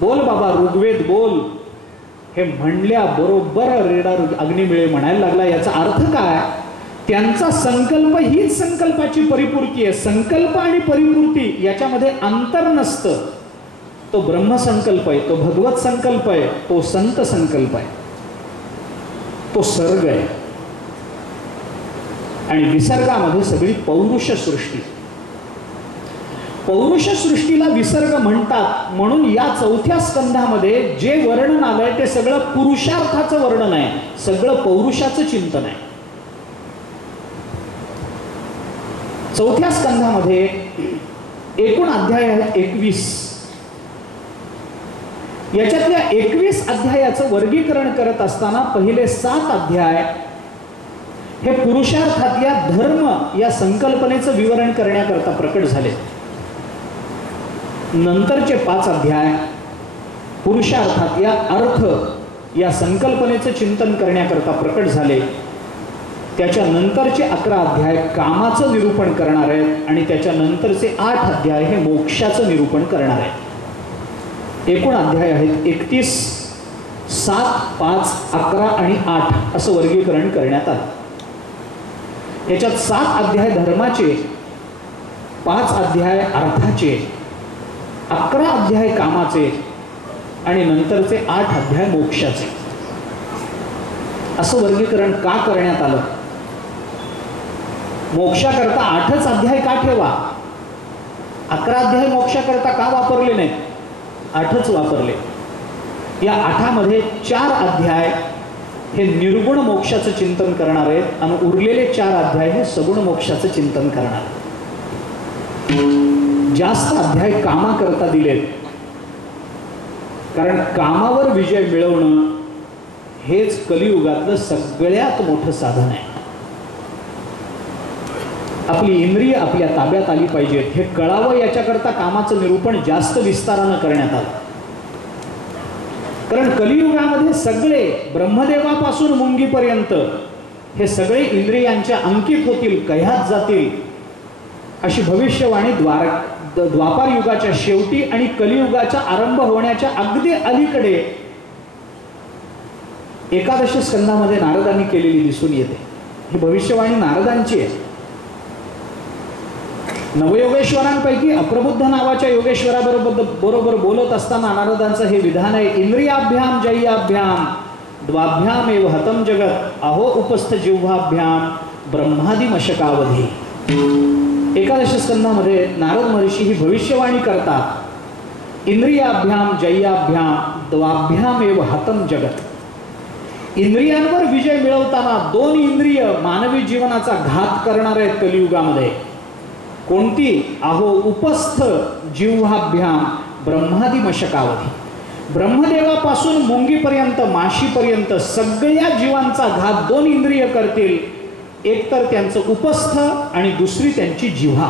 बोल बाबा ऋग्वेद बोल, हे म्हणल्या बरोबर रेडा अग्निमिळे म्हणायला लागला. याचा अर्थ काय? त्यांचा संकल्प हीच संकल्पाची परिपूर्ती आहे. संकल्प आणि परिपूर्ती याच्यामध्ये अंतर नसतं. तो ब्रह्मसंकल्प आहे, तो भगवत संकल्प आहे, तो संत संकल्प आहे, तो सर्ग आहे. आणि विसर्गामध्ये सगळी पौरुष सृष्टी. पौरुष सृष्टीला विसर्ग म्हणतात. म्हणून या चौथ्या स्कंधामध्ये जे वर्णन आलंय ते सगळं पुरुषार्थाचं वर्णन आहे, सगळं पौरुषाचं चिंतन आहे. चौथ्या स्कंधामध्ये एकूण अध्याय आहेत 21. याच्यातल्या 21 अध्यायाचं वर्गीकरण करत असताना पहिले 7 अध्याय हे पुरुषार्थातल्या धर्म या संकल्पनेचं विवरण करण्याकरता प्रकट झाले. नंतरचे 5 अध्याय पुरुषार्थातल्या अर्थ या संकल्पनेचं चिंतन करण्याकरता प्रकट झाले. त्याच्या नंतरचे 11 अध्याय कामाचं निरूपण करणार आहेत आणि त्याच्या नंतरचे 8 अध्याय हे मोक्षाचं निरूपण करणार आहेत. एकूण अध्याय आहेत 31, 7, 5, 11 आणि 8 असं वर्गीकरण करण्यात आलं. याच्यात 7 अध्याय धर्माचे, 5 अध्याय अर्थाचे, 11 अध्याय कामाचे आणि नंतरचे 8 अध्याय मोक्षाचे असं वर्गीकरण का करण्यात आलं? मोक्षाकरता 8च अध्याय का ठेवा? 11 अध्याय मोक्षाकरता का वापरले नाहीत? 8च वापरले. या 8मध्ये 4 अध्याय हे निर्गुण मोक्षाचं चिंतन करणार आहेत आणि उरलेले 4 अध्याय हे सगुण मोक्षाचं चिंतन करणार. जास्त अध्याय कामाकरता दिलेत, कारण कामावर विजय मिळवणं हेच कलियुगातलं सगळ्यात मोठं साधन आहे. आपली इंद्रिय आपल्या ताब्यात आली पाहिजेत हे कळावं याच्याकरता कामाचं निरूपण जास्त विस्तारानं करण्यात आलं. कारण कलियुगामध्ये सगळे ब्रह्मदेवापासून मुंगीपर्यंत हे सगळे इंद्रियांच्या अंकित होतील, कह्यात जातील अशी भविष्यवाणी द्वापार युगाच्या शेवटी आणि कलियुगाचा आरंभ होण्याच्या अगदी अलीकडे 11 स्कंधामध्ये नारदांनी केलेली दिसून येते. ही भविष्यवाणी नारदांची आहे. नवयोगेश्वरांपैकी अप्रबुद्ध नावाच्या योगेश्वराबरोबर बोलत असताना नारदांचं हे विधान आहे: इंद्रियाभ्याम जय्याभ्याम द्वाभ्याम एव हतम जगत अहो उपस्थ जिव्हाभ्याम ब्रह्मादि मशकावधी. 11 स्कंधामध्ये नारद महर्षी ही भविष्यवाणी करतात. इंद्रियाभ्याम जय्याभ्याम द्वाभ्याम एव हतम जगत. इंद्रियांवर विजय मिळवताना 2 इंद्रिय मानवी जीवनाचा घात करणार आहेत कलियुगामध्ये. कोणती? अहो उपस्थ जिव्हाभ्याम ब्रह्मादि मशकावधी. ब्रह्मदेवापासून मुंगीपर्यंत माशीपर्यंत सगळ्या जीवांचा घात 2 इंद्रिय करतील. एक तर त्यांचं उपस्थ आणि दुसरी त्यांची जिव्हा.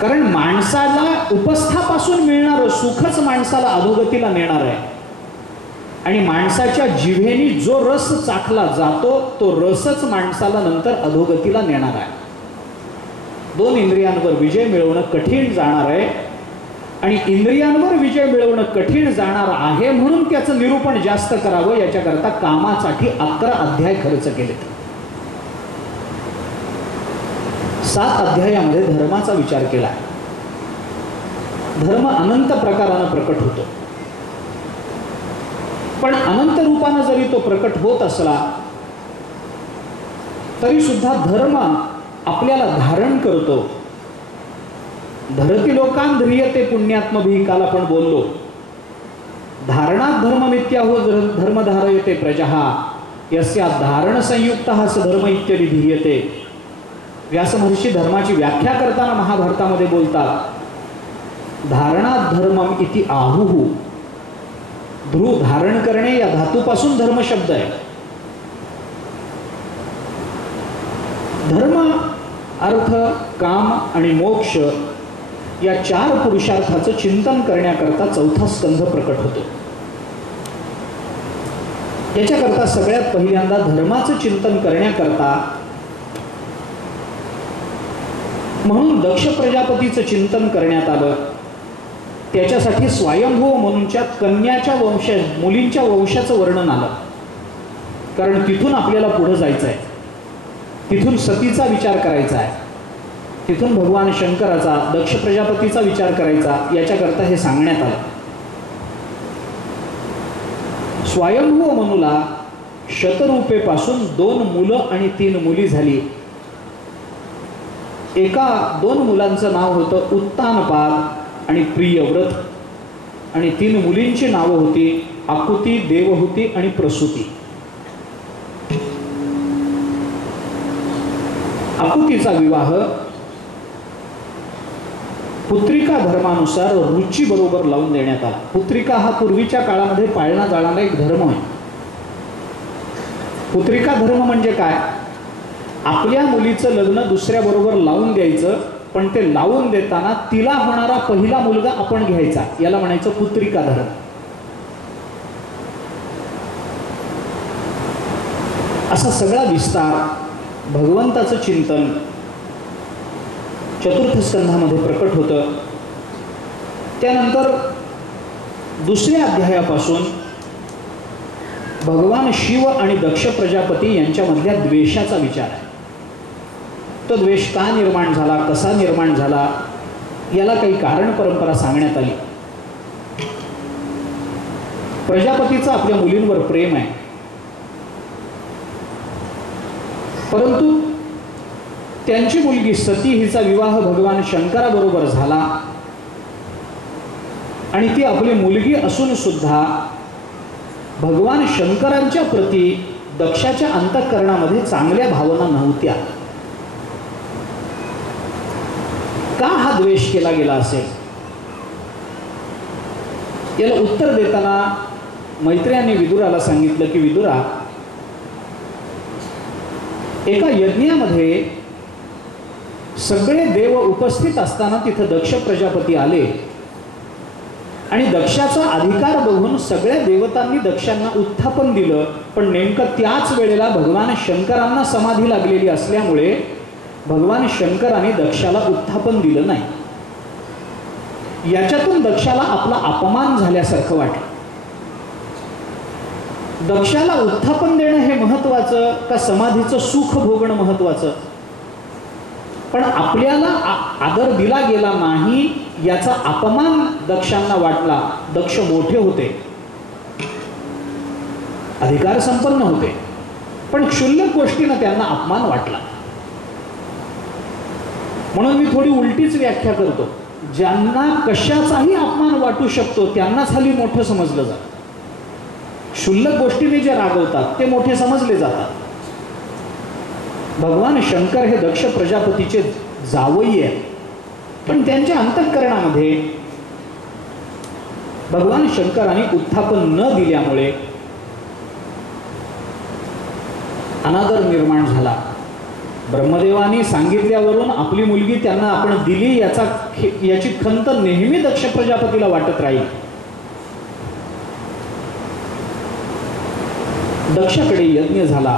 कारण माणसाला उपस्थापासून मिळणारं सुखच माणसाला अधोगतीला नेणार आहे आणि माणसाच्या जिव्हेनी जो रस चाखला जातो तो रसच माणसाला नंतर अधोगतीला नेणार आहे. 2 इंद्रियांवर विजय मिळवणं कठीण जाणार आहे आणि इंद्रियांवर विजय मिळवणं कठीण जाणार आहे म्हणून त्याचं निरूपण जास्त करावं याच्याकरता कामासाठी 11 अध्याय खर्च केलेत. 7 अध्यायामध्ये धर्माचा विचार केला. धर्म अनंत प्रकारानं प्रकट होतो, पण अनंत रूपानं जरी तो प्रकट होत असला तरी सुद्धा धर्म आपल्याला धारण करतो. धरती लोकान ध्रियते पुण्यात्मभी काल आपण बोललो. धारणात धर्म मिथ्या हो धर्म धारयते प्रजा यस्या धारण संयुक्तः स धर्म इत्यादी धियते. व्यास महर्षी धर्माची व्याख्या करताना महाभारतामध्ये बोलतात, धारणात धर्मम इति आहुः. ध्रुव धारण करणे या धातूपासून धर्म शब्द आहे. धर्म, अर्थ, काम आणि मोक्ष या 4 पुरुषार्थाचं चिंतन करण्याकरता 4था स्कंध प्रकट होतो. याच्याकरता सगळ्यात पहिल्यांदा धर्माचं चिंतन करण्याकरता म्हणून दक्ष प्रजापतीचं चिंतन करण्यात आलं. त्याच्यासाठी स्वयंभू म्हणूनच्या कन्याच्या मुलींच्या वंशाचं वर्णन आलं, कारण तिथून आपल्याला पुढे जायचं आहे, तिथून सतीचा विचार करायचा आहे, तिथून भगवान शंकराचा दक्ष प्रजापतीचा विचार करायचा, याच्याकरता हे सांगण्यात आलं. स्वयंभू मनुला शतरूपेपासून 2 मुलं आणि 3 मुली झाली. 2 मुलांचं नाव होतं उत्तानपाद आणि प्रियव्रत, आणि 3 मुलींची नावं होती आकुती, देवहूती आणि प्रसूती. आकुतीचा विवाह पुत्रिका धर्मानुसार रुची बरोबर लावून देण्यात आला. पुत्रिका हा पूर्वीच्या काळामध्ये पाळला जाणारा एक धर्म आहे. पुत्रिका धर्म म्हणजे काय? आपल्या मुलीचं लग्न दुसऱ्या बरोबर लावून द्यायचं, पण ते लावून देताना तिला होणारा पहिला मुलगा आपण घ्यायचा, याला म्हणायचं पुत्रिका धर्म. असा सगळा विस्तार, भगवंताचं चिंतन चतुर्थ स्कंधामध्ये प्रकट होतं. त्यानंतर 2ऱ्या अध्यायापासून भगवान शिव आणि दक्ष प्रजापती यांच्यामधल्या द्वेषाचा विचार आहे. तो द्वेष का निर्माण झाला, कसा निर्माण झाला, याला काही कारण परंपरा सांगण्यात आली. प्रजापतीचं आपल्या मुलींवर प्रेम आहे, परंतु त्यांची मुलगी सती हिचा विवाह भगवान शंकराबरोबर झाला, आणि ती आपली मुलगी असून सुद्धा भगवान शंकरांच्या प्रती दक्षाच्या अंतःकरणामध्ये चांगल्या भावना नव्हत्या. का हा द्वेष केला गेला असेल, याला उत्तर देताना मैत्रेयांनी विदुराला सांगितलं की विदुरा, एका यज्ञामध्ये सगळे देव उपस्थित असताना तिथं दक्ष प्रजापती आले, आणि दक्षाचा अधिकार बघून सगळ्या देवतांनी दक्षांना उत्थापन दिलं, पण नेमकं त्याच वेळेला भगवान शंकरांना समाधी लागलेली असल्यामुळे भगवान शंकरांनी दक्षाला उत्थापन दिलं नाही. याच्यातून दक्षाला आपला अपमान झाल्यासारखं वाटलं. दक्षाला उत्थापन देणं हे महत्वाचं का समाधीचं सुख भोगणं महत्वाचं? पण आपल्याला आदर दिला गेला नाही याचा अपमान दक्षांना वाटला. दक्ष मोठे होते, अधिकार संपन्न होते, पण क्षुल्लक गोष्टीनं त्यांना अपमान वाटला. म्हणून मी थोडी उलटीच व्याख्या करतो. ज्यांना कशाचाही अपमान वाटू शकतो त्यांनाच हल्ली मोठं समजलं जातं. क्षुल्लक गोष्टीने जे रागवतात ते मोठे समजले जातात. भगवान शंकर हे दक्ष प्रजापतीचे जावई आहेत, पण त्यांच्या अंतःकरणामध्ये भगवान शंकरांनी उत्थापन न दिल्यामुळे अनादर निर्माण झाला. ब्रह्मदेवानी सांगितल्यावरून आपली मुलगी त्यांना आपण दिली याची खंत नेहमी दक्ष प्रजापतीला वाटत राहील. दक्षाकडे यज्ञ झाला.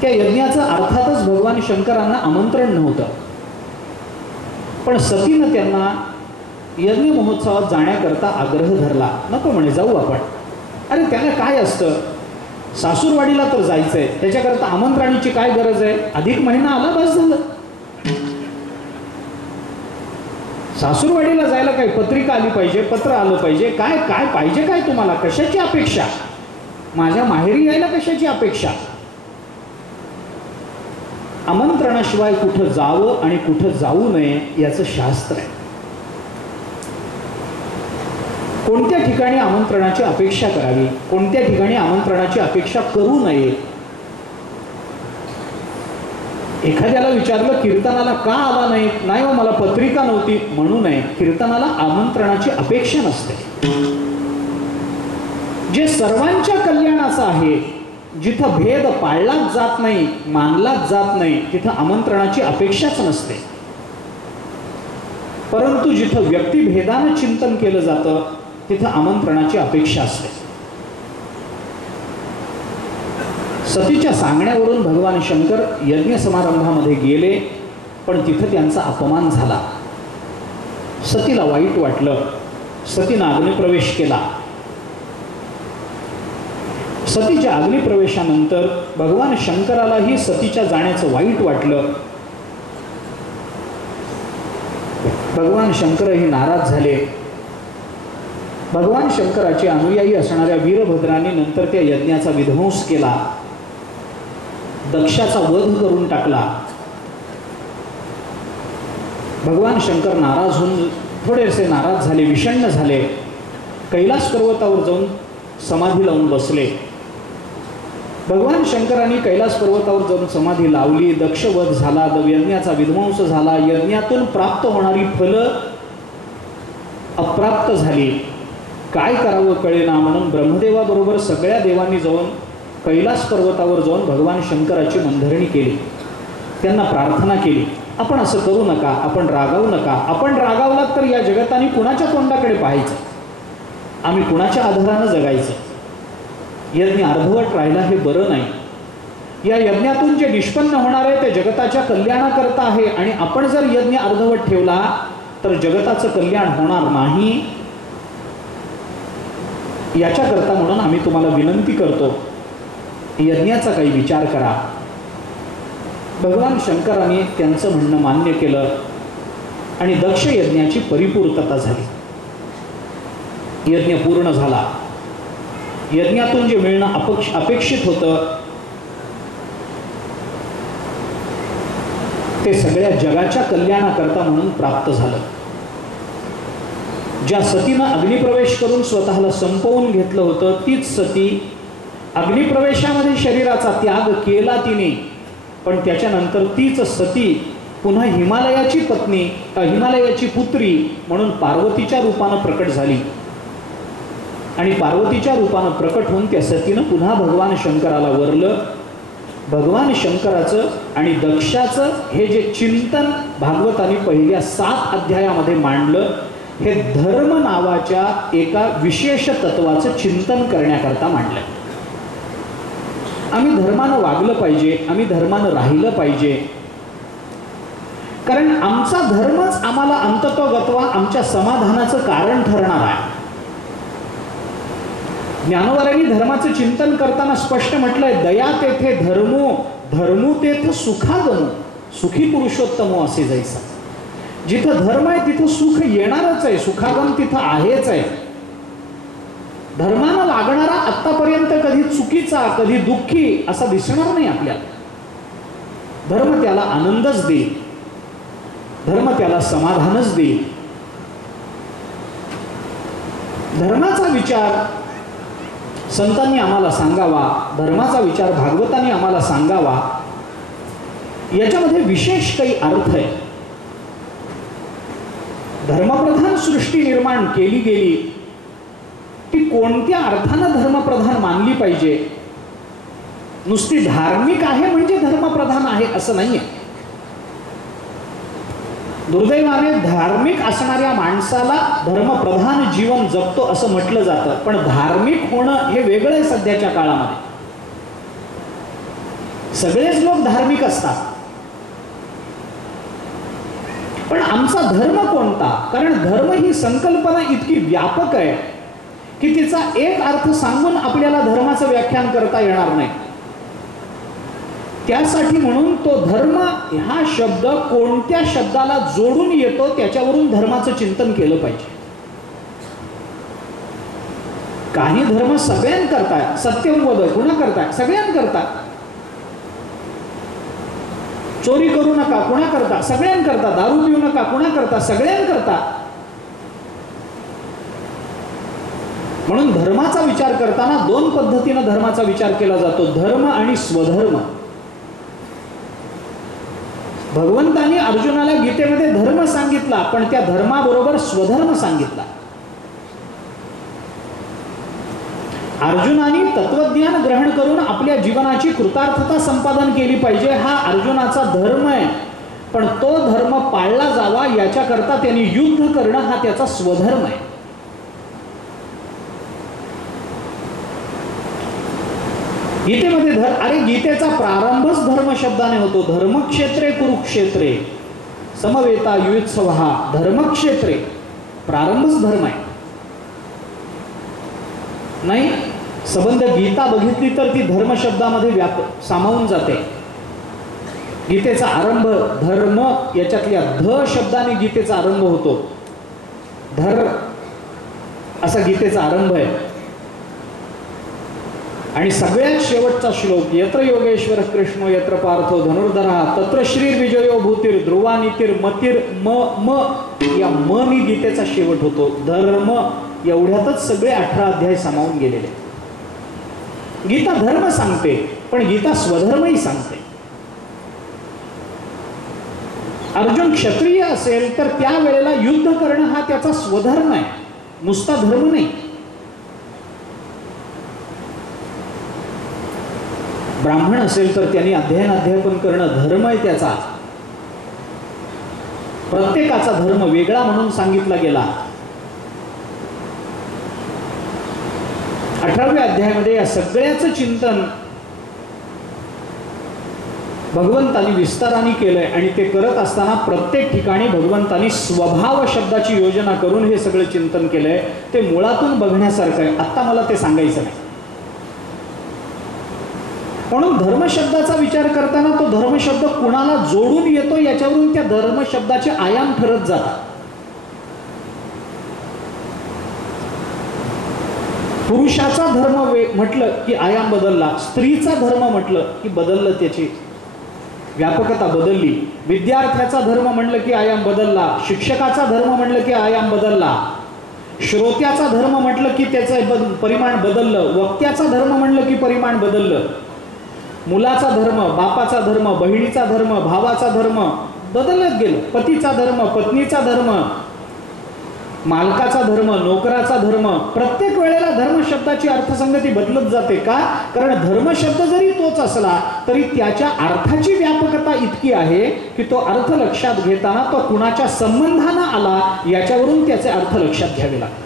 त्या यज्ञाचं अर्थातच भगवान शंकरांना आमंत्रण नव्हतं, पण सतीनं त्यांना यज्ञ महोत्सवात जाण्याकरता आग्रह धरला. नको म्हणे, जाऊ आपण. अरे त्याला काय असतं, सासूरवाडीला तर जायचंय, त्याच्याकरता आमंत्रणाची काय गरज आहे? अधिक महिना आला बस झालं. सासूरवाडीला जायला काय पत्रिका आली पाहिजे, पत्र आलं पाहिजे, काय काय पाहिजे, काय तुम्हाला कशाची अपेक्षा? माझ्या माहेरी यायला कशाची अपेक्षा? आमंत्रणाशिवाय कुठं जावं आणि कुठं जाऊ नये याचं शास्त्र आहे. कोणत्या ठिकाणी आमंत्रणाची अपेक्षा करावी, कोणत्या ठिकाणी आमंत्रणाची अपेक्षा करू नये. एखाद्याला विचारलं कीर्तनाला का आला नाही? नाही हो, मला पत्रिका नव्हती म्हणू नये. कीर्तनाला आमंत्रणाची अपेक्षा नसते. जे सर्वांच्या कल्याणाचं आहे, जिथं भेद पाळलाच जात नाही, मानलाच जात नाही, तिथं आमंत्रणाची अपेक्षाच नसते. परंतु जिथं व्यक्तिभेदानं चिंतन केलं जातं तिथं आमंत्रणाची अपेक्षा असते. सतीच्या सांगण्यावरून भगवान शंकर यज्ञ समारंभामध्ये गेले, पण तिथं त्यांचा अपमान झाला. सतीला वाईट वाटलं. सतीनं अग्निप्रवेश केला. सतीच्या अग्निप्रवेशानंतर भगवान शंकरालाही सतीच्या जाण्याचं वाईट वाटलं. भगवान शंकरही नाराज झाले. भगवान शंकराचे अनुयायी असणाऱ्या वीरभद्राने नंतर त्या यज्ञाचा विध्वंस केला. दक्षाचा वध करून टाकला. भगवान शंकर नाराज होऊन थोडेसे नाराज झाले, विषण्ण झाले. कैलास पर्वतावर जाऊन समाधी लावून बसले. भगवान शंकरांनी कैलास पर्वतावर जाऊन समाधी लावली. दक्षवध झाला, यज्ञाचा विध्वंस झाला. यज्ञातून प्राप्त होणारी फलं अप्राप्त झाली. काय करावं कळेना म्हणून ब्रह्मदेवाबरोबर सगळ्या देवांनी जाऊन कैलास पर्वतावर जाऊन भगवान शंकराची मनधरणी केली. त्यांना प्रार्थना केली, आपण असं करू नका, आपण रागावू नका. आपण रागावलात तर या जगताने कुणाच्या तोंडाकडे पाहायचं, आम्ही कुणाच्या आधारानं जगायचं. यज्ञ अर्धवट राहिला हे बरं नाही. या यज्ञातून जे निष्पन्न होणार आहे ते जगताच्या कल्याणाकरता आहे आणि आपण जर यज्ञ अर्धवट ठेवला तर जगताचं कल्याण होणार नाही. याच्याकरता म्हणून आम्ही तुम्हाला विनंती करतो, यज्ञाचा काही विचार करा. भगवान शंकराने त्यांचं म्हणणं मान्य केलं आणि दक्ष यज्ञाची परिपूर्तता झाली. यज्ञ पूर्ण झाला. यज्ञातून जे मिळणं अपेक्षित होतं ते सगळ्या जगाच्या कल्याणाकरता म्हणून प्राप्त झालं. ज्या सतीनं अग्निप्रवेश करून स्वतःला संपवून घेतलं होतं तीच सती अग्निप्रवेशामध्ये शरीराचा त्याग केला तिने, पण त्याच्यानंतर तीच सती पुन्हा हिमालयाची पत्नी, हिमालयाची पुत्री म्हणून पार्वतीच्या रूपानं प्रकट झाली. आणि पार्वतीच्या रूपानं प्रकट होऊन त्या सतीनं पुन्हा भगवान शंकराला वरलं. भगवान शंकराचं आणि दक्षाचं हे जे चिंतन भागवताने पहिल्या 7 अध्यायामध्ये मांडलं, हे धर्म नावाच्या एका विशेष तत्वाचं चिंतन करण्याकरता मांडलं. आम्ही धर्मानं वागलं पाहिजे, आम्ही धर्मानं राहिलं पाहिजे, कारण आमचा धर्मच आम्हाला अंततोगत्वा आमच्या समाधानाचं कारण ठरणार आहे. ज्ञानोबांनी धर्माचं चिंतन करताना स्पष्ट म्हटलंय, दया तेथे धर्मो, धर्मो तेथ सुखागमो, सुखी पुरुषोत्तमो असे जैसा. जिथं धर्म आहे तिथं सुख येणारच आहे, सुखागम तिथं आहेच आहे. धर्मानं वागणारा आत्तापर्यंत कधी चुकीचा, कधी दुःखी असा दिसणार नाही आपल्याला. धर्म त्याला आनंदच देईल, धर्म त्याला समाधानच देईल. धर्माचा विचार संतांनी आम्हाला सांगावा, धर्माचा विचार भागवतांनी आम्हाला सांगावा. याच्यामध्ये विशेष काही अर्थ आहे. धर्मप्रधान सृष्टी निर्माण केली गेली, ती कोणत्या अर्थानं धर्मप्रधान मानली पाहिजे. नुसती धार्मिक आहे म्हणजे धर्मप्रधान आहे असं नाहीये. दुर्दैवाने धार्मिक असणाऱ्या माणसाला धर्मप्रधान जीवन जगतो असं म्हटलं जातं, पण धार्मिक होणं हे वेगळं आहे. सध्याच्या काळामध्ये सगळेच लोक धार्मिक असतात, पण आमचा धर्म कोणता? कारण धर्म ही संकल्पना इतकी व्यापक आहे की तिचा एक अर्थ सांगून आपल्याला धर्माचं व्याख्यान करता येणार नाही. त्यासाठी म्हणून तो धर्म हा शब्द कोणत्या शब्दाला जोडून येतो त्याच्यावरून धर्माचं चिंतन केलं पाहिजे. काही धर्म सगळ्यांकरता, सत्यम वद कुणा करताय? सगळ्यांकरता. चोरी करू नका कुणा करता? सगळ्यांकरता. दारू पिऊ नका कुणा करता? सगळ्यांकरता. म्हणून धर्माचा विचार करताना 2 पद्धतीने धर्माचा विचार केला जातो, धर्म आणि स्वधर्म. भगवंतांनी अर्जुनाला गीतेमध्ये धर्म सांगितला, पण त्या धर्माबरोबर स्वधर्म सांगितला. अर्जुनाने तत्वज्ञान ग्रहण करून आपल्या जीवनाची कृतार्थता संपादन केली पाहिजे, हा अर्जुनाचा धर्म आहे. पण तो धर्म पाळला जावा याच्याकरता त्यांनी युद्ध करणं हा त्याचा स्वधर्म आहे. गीतेमध्ये अरे गीतेचा प्रारंभच धर्म शब्दाने होतो. धर्मक्षेत्रे कुरुक्षेत्रे समवेता युत्सवः धर्मक्षेत्रे. प्रारंभच धर्म आहे. नाही, संबंध गीता बघितली तर ती धर्म शब्दामध्ये सामावून जाते. गीतेचा आरंभ धर्म याच्यातल्या ध शब्दाने गीतेचा आरंभ होतो. धर असा गीतेचा आरंभ आहे. आणि सगळ्यात शेवटचा श्लोक यत्र योगेश्वर कृष्ण यत्र पार्थो धनुर्धरा तत्र श्रीर विजयो भूतीर ध्रुवानितीर मतीर म म या मनी गीतेचा शेवट होतो. धर्म एवढ्यातच सगळे 18 अध्याय सामावून गेलेले. गीता धर्म सांगते, पण गीता स्वधर्मही सांगते. अर्जुन क्षत्रिय असेल तर त्या वेळेला युद्ध करणं हा त्याचा स्वधर्म आहे, नुसता धर्म नाही. ब्राह्मण असेल तर त्यांनी अध्यापन करणं धर्म आहे त्याचा. प्रत्येकाचा धर्म वेगळा म्हणून सांगितला गेला. 18व्या अध्यायामध्ये या सगळ्याचं चिंतन भगवंतांनी विस्ताराने केलंय. आणि ते करत असताना प्रत्येक ठिकाणी भगवंतांनी स्वभाव शब्दाची योजना करून हे सगळं चिंतन केलंय. ते मुळातून बघण्यासारखं आहे. आत्ता मला ते सांगायचं नाही. म्हणून धर्मशब्दाचा विचार करताना तो धर्मशब्द कुणाला जोडून येतो याच्यावरून त्या धर्मशब्दाचे आयाम ठरत जातात. पुरुषाचा धर्म म्हटलं की आयाम बदलला, स्त्रीचा धर्म म्हटलं की बदललं, त्याची व्यापकता बदलली. विद्यार्थ्याचा धर्म म्हणलं की आयाम बदलला, शिक्षकाचा धर्म म्हणलं की आयाम बदलला, श्रोत्याचा धर्म म्हटलं की त्याचं परिमाण बदललं, वक्त्याचा धर्म म्हणलं की परिमाण बदललं. मुलाचा धर्म, बापाचा धर्म, बहिणीचा धर्म, भावाचा धर्म बदलत गेलं. पतीचा धर्म, पत्नीचा धर्म, मालकाचा धर्म, नोकराचा धर्म. प्रत्येक वेळेला धर्म शब्दाची अर्थसंगती बदलत जाते. का? कारण धर्म शब्द जरी तोच असला तरी त्याच्या अर्थाची व्यापकता इतकी आहे की तो अर्थ लक्षात घेताना तो कुणाच्या संबंधानं आला याच्यावरून त्याचे अर्थ लक्षात घ्यावे लागतात.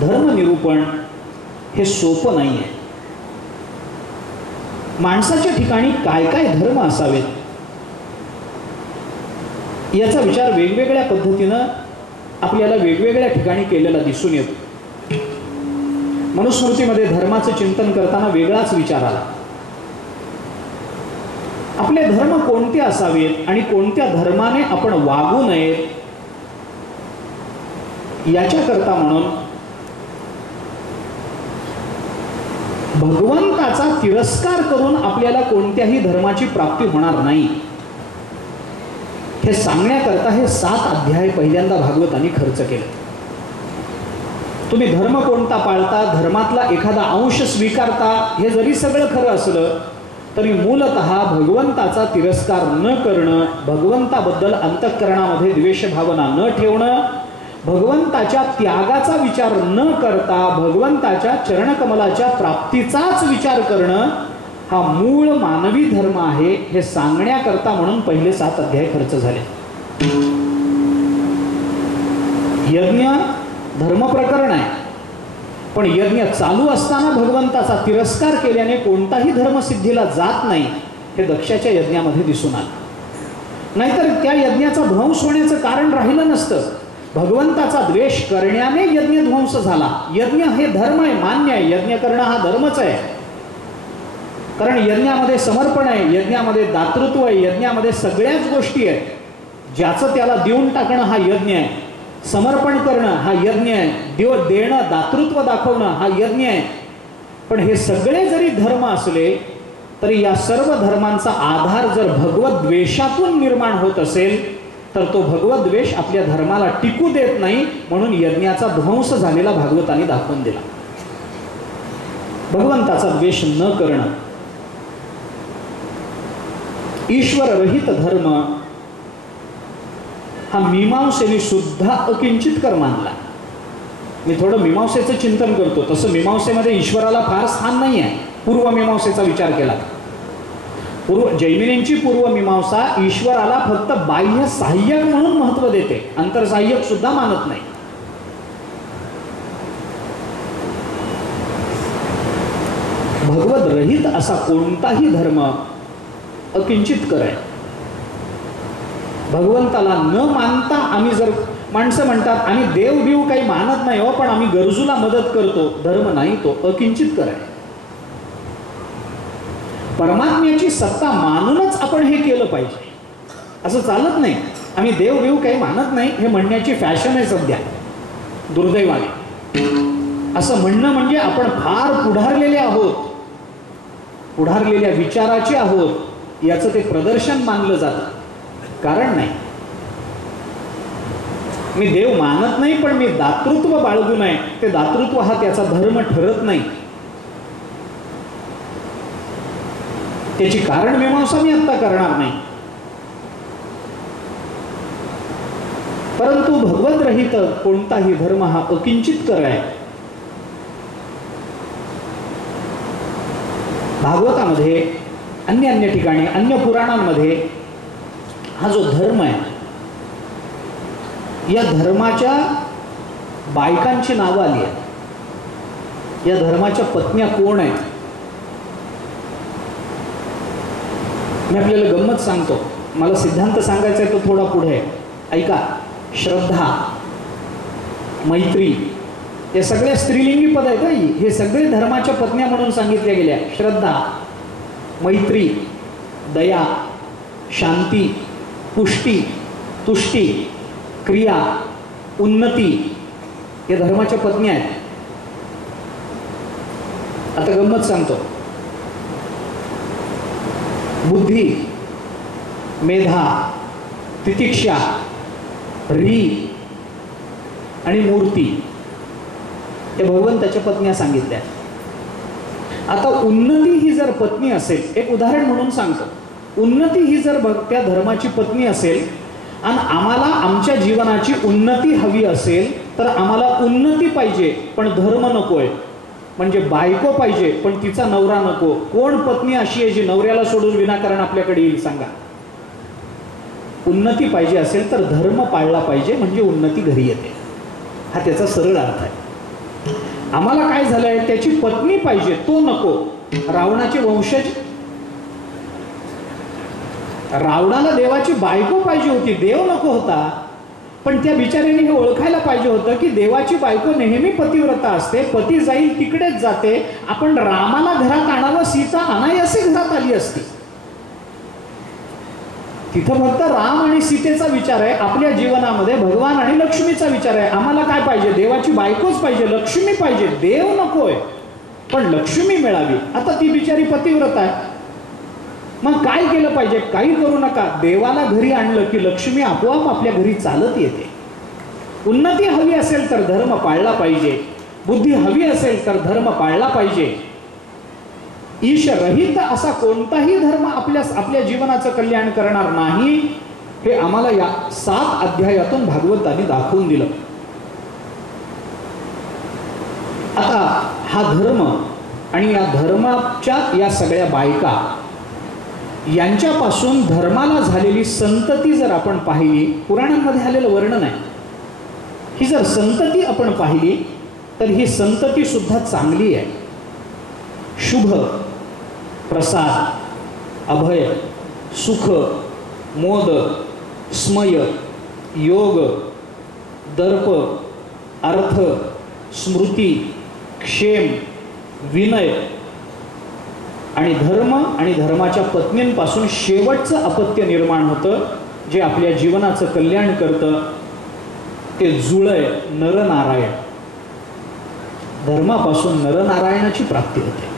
धर्म निरूपण हे सोपं नाही आहे. माणसाच्या ठिकाणी काय काय धर्म असावेत याचा विचार वेगवेगळ्या पद्धतीनं आपल्याला वेगवेगळ्या ठिकाणी केलेला दिसून येतो. मनुस्मृतीमध्ये धर्माचं चिंतन करताना वेगळाच विचार आला. आपले धर्म कोणते असावेत आणि कोणत्या धर्माने आपण वागू नयेत याच्याकरता म्हणून भगवंताचा तिरस्कार करून आपल्याला कोणत्याही धर्माची प्राप्ती होणार नाही हे सांगण्याकरता हे 7 अध्याय पहिल्यांदा भागवतांनी खर्च केले. तुम्ही धर्म कोणता पाळता, धर्मातला एखादा अंश स्वीकारता, हे जरी सगळं खरं असलं तरी मूलतः भगवंताचा तिरस्कार न करणं, भगवंताबद्दल अंतःकरणामध्ये द्वेषभावना न ठेवणं, भगवंताच्या त्यागाचा विचार न करता भगवंताच्या चरणकमलाच्या प्राप्तीचाच विचार करणं हा मूळ मानवी धर्म आहे हे सांगण्याकरता म्हणून पहिले 7 अध्याय खर्च झाले. यज्ञ धर्म प्रकरण आहे, पण यज्ञ चालू असताना भगवंताचा तिरस्कार केल्याने कोणताही धर्मसिद्धीला जात नाही हे दक्षाच्या यज्ञामध्ये दिसून आलं. नाहीतर त्या यज्ञाचा ध्वंस होण्याचं कारण राहिलं नसतं. भगवंताचा द्वेष करण्याने यज्ञ ध्वंस झाला. यज्ञ हे धर्म आहे, मान्य आहे, यज्ञ करणं हा धर्मच आहे. कारण यज्ञामध्ये समर्पण आहे, यज्ञामध्ये दातृत्व आहे, यज्ञामध्ये सगळ्याच गोष्टी आहेत. ज्याचं त्याला देऊन टाकणं हा यज्ञ आहे, समर्पण करणं हा यज्ञ आहे, देणं दातृत्व दाखवणं हा यज्ञ आहे. पण हे सगळे जरी धर्म असले तरी या सर्व धर्मांचा आधार जर भगवत द्वेषातून निर्माण होत असेल तर तो भगवत द्वेष आपल्या धर्माला टिकू देत नाही. म्हणून यज्ञाचा ध्वंस झालेला भागवतांनी दाखवून दिला. भगवंताचा द्वेष न करणं, ईश्वररहित धर्म हा मीमांसेने सुद्धा अकिंचितकर मानला. मी थोडं मीमांसेचं चिंतन करतो, तसं मीमांसेमध्ये ईश्वराला फार स्थान नाही आहे. पूर्वमीमांसेचा विचार केला, जैमिनींची पूर्वमीमांसा ईश्वराला फक्त बाह्य सहाय्यक म्हणून महत्व देते, अंतरसहाय्यक सुद्धा मानत नाही. भगवत रहित असा कोणताही धर्म अकिंचितकर आहे. भगवंताला न मानता आम्ही जर माणसं म्हणतात आम्ही देव बिव काही मानत नाही हो, पण आम्ही गरजूला मदत करतो. धर्म नाही, तो अकिंचित कराय. परमात्म्याची सत्ता मानूनच आपण हे केलं पाहिजे. असं चालत नाही. आम्ही देव बिव काही मानत नाही हे म्हणण्याची फॅशन आहे सध्या, दुर्दैवाने. असं म्हणणं म्हणजे आपण फार पुढारलेले आहोत, पुढारलेल्या विचाराचे आहोत याचं ते प्रदर्शन मानलं जातं. कारण नाही. मी देव मानत नाही पण मी दातृत्व बाळगू नये, ते दातृत्व हा त्याचा धर्म ठरत नाही. त्याची कारण मीमांसा मी आता करणार नाही. परंतु भगवत रहित कोणताही धर्म हा अकिंचित कर आहे. भागवतामध्ये अन्य अन्य ठिकाणी अन्य पुराणांमध्ये हा जो धर्म आहे या धर्माच्या बायकांची नावं आली आहेत. या धर्माच्या पत्न्या कोण आहेत? मी आपल्याला गंमत सांगतो. मला सिद्धांत सांगायचा आहे तो थोडा पुढे आहे. ऐका. श्रद्धा, मैत्री हे सगळे स्त्रीलिंगी पद आहेत. हे सगळे धर्माच्या पत्न्या म्हणून सांगितल्या गेल्या. श्रद्धा, मैत्री, दया, शांती, पुष्टी, तुष्टी, क्रिया, उन्नती हे धर्माच्या पत्नी आहेत. आता गंमत सांगतो. बुद्धी, मेधा, तितिक्षा, री आणि मूर्ती हे भगवंताच्या पत्न्या सांगितल्या. आता उन्नती ही जर पत्नी असेल, एक उदाहरण म्हणून सांगतो. उन्नती ही जर त्या धर्माची पत्नी असेल आणि आम्हाला आमच्या जीवनाची उन्नती हवी असेल तर आम्हाला उन्नती पाहिजे पण धर्म नकोय. म्हणजे बायको पाहिजे पण तिचा नवरा नको. कोण पत्नी अशी आहे जी नवऱ्याला सोडून विनाकारण आपल्याकडे येईल सांगा? उन्नती पाहिजे असेल तर धर्म पाळला पाहिजे म्हणजे उन्नती घरी येते. हा त्याचा सरळ अर्थ आहे. आम्हाला काय झालंय, त्याची पत्नी पाहिजे तो नको. रावणाचे वंशज, रावणाला देवाची बायको पाहिजे होती, देव नको होता. पण त्या बिचाऱ्याने हे ओळखायला पाहिजे होतं की देवाची बायको नेहमी पतिव्रता असते, पती जाईल तिकडेच जाते. आपण रामाला घरात आणावं, सीता अनायासे घरात आली असती. तिथं फक्त राम आणि सीतेचा विचार आहे. आपल्या जीवनामध्ये भगवान आणि लक्ष्मीचा विचार आहे. आम्हाला काय पाहिजे? देवाची बायकोच पाहिजे, लक्ष्मी पाहिजे, देव नकोय पण लक्ष्मी मिळावी. आता ती बिचारी पतिव्रता आहे. मग काय केलं पाहिजे? काही करू नका. देवाला घरी आणलं की लक्ष्मी आपोआप आपल्या घरी चालत येते. उन्नती हवी असेल तर धर्म पाळला पाहिजे. बुद्धी हवी असेल तर धर्म पाळला पाहिजे. ईशरहित असा कोणताही धर्म आपल्या जीवनाचं कल्याण करणार नाही हे आम्हाला या 7 अध्यायातून भागवतांनी दाखवून दिलं. आता हा धर्म आणि या धर्माच्या या सगळ्या बायका यांच्यापासून धर्माला झालेली संतती जर आपण पाहिली, पुराणांमध्ये आलेलं वर्णन आहे, ही जर संतती आपण पाहिली तर ही संतती सुद्धा चांगली आहे. शुभ, प्रसाद, अभय, सुख, मोद, स्मय, योग, दर्प, अर्थ, स्मृती, क्षेम, विनय आणि धर्म आणि धर्माच्या पत्नींपासून शेवटचं अपत्य निर्माण होतं जे आपल्या जीवनाचं कल्याण करतं. ते जुळय नरनारायण. धर्मापासून नरनारायणाची प्राप्ती होते.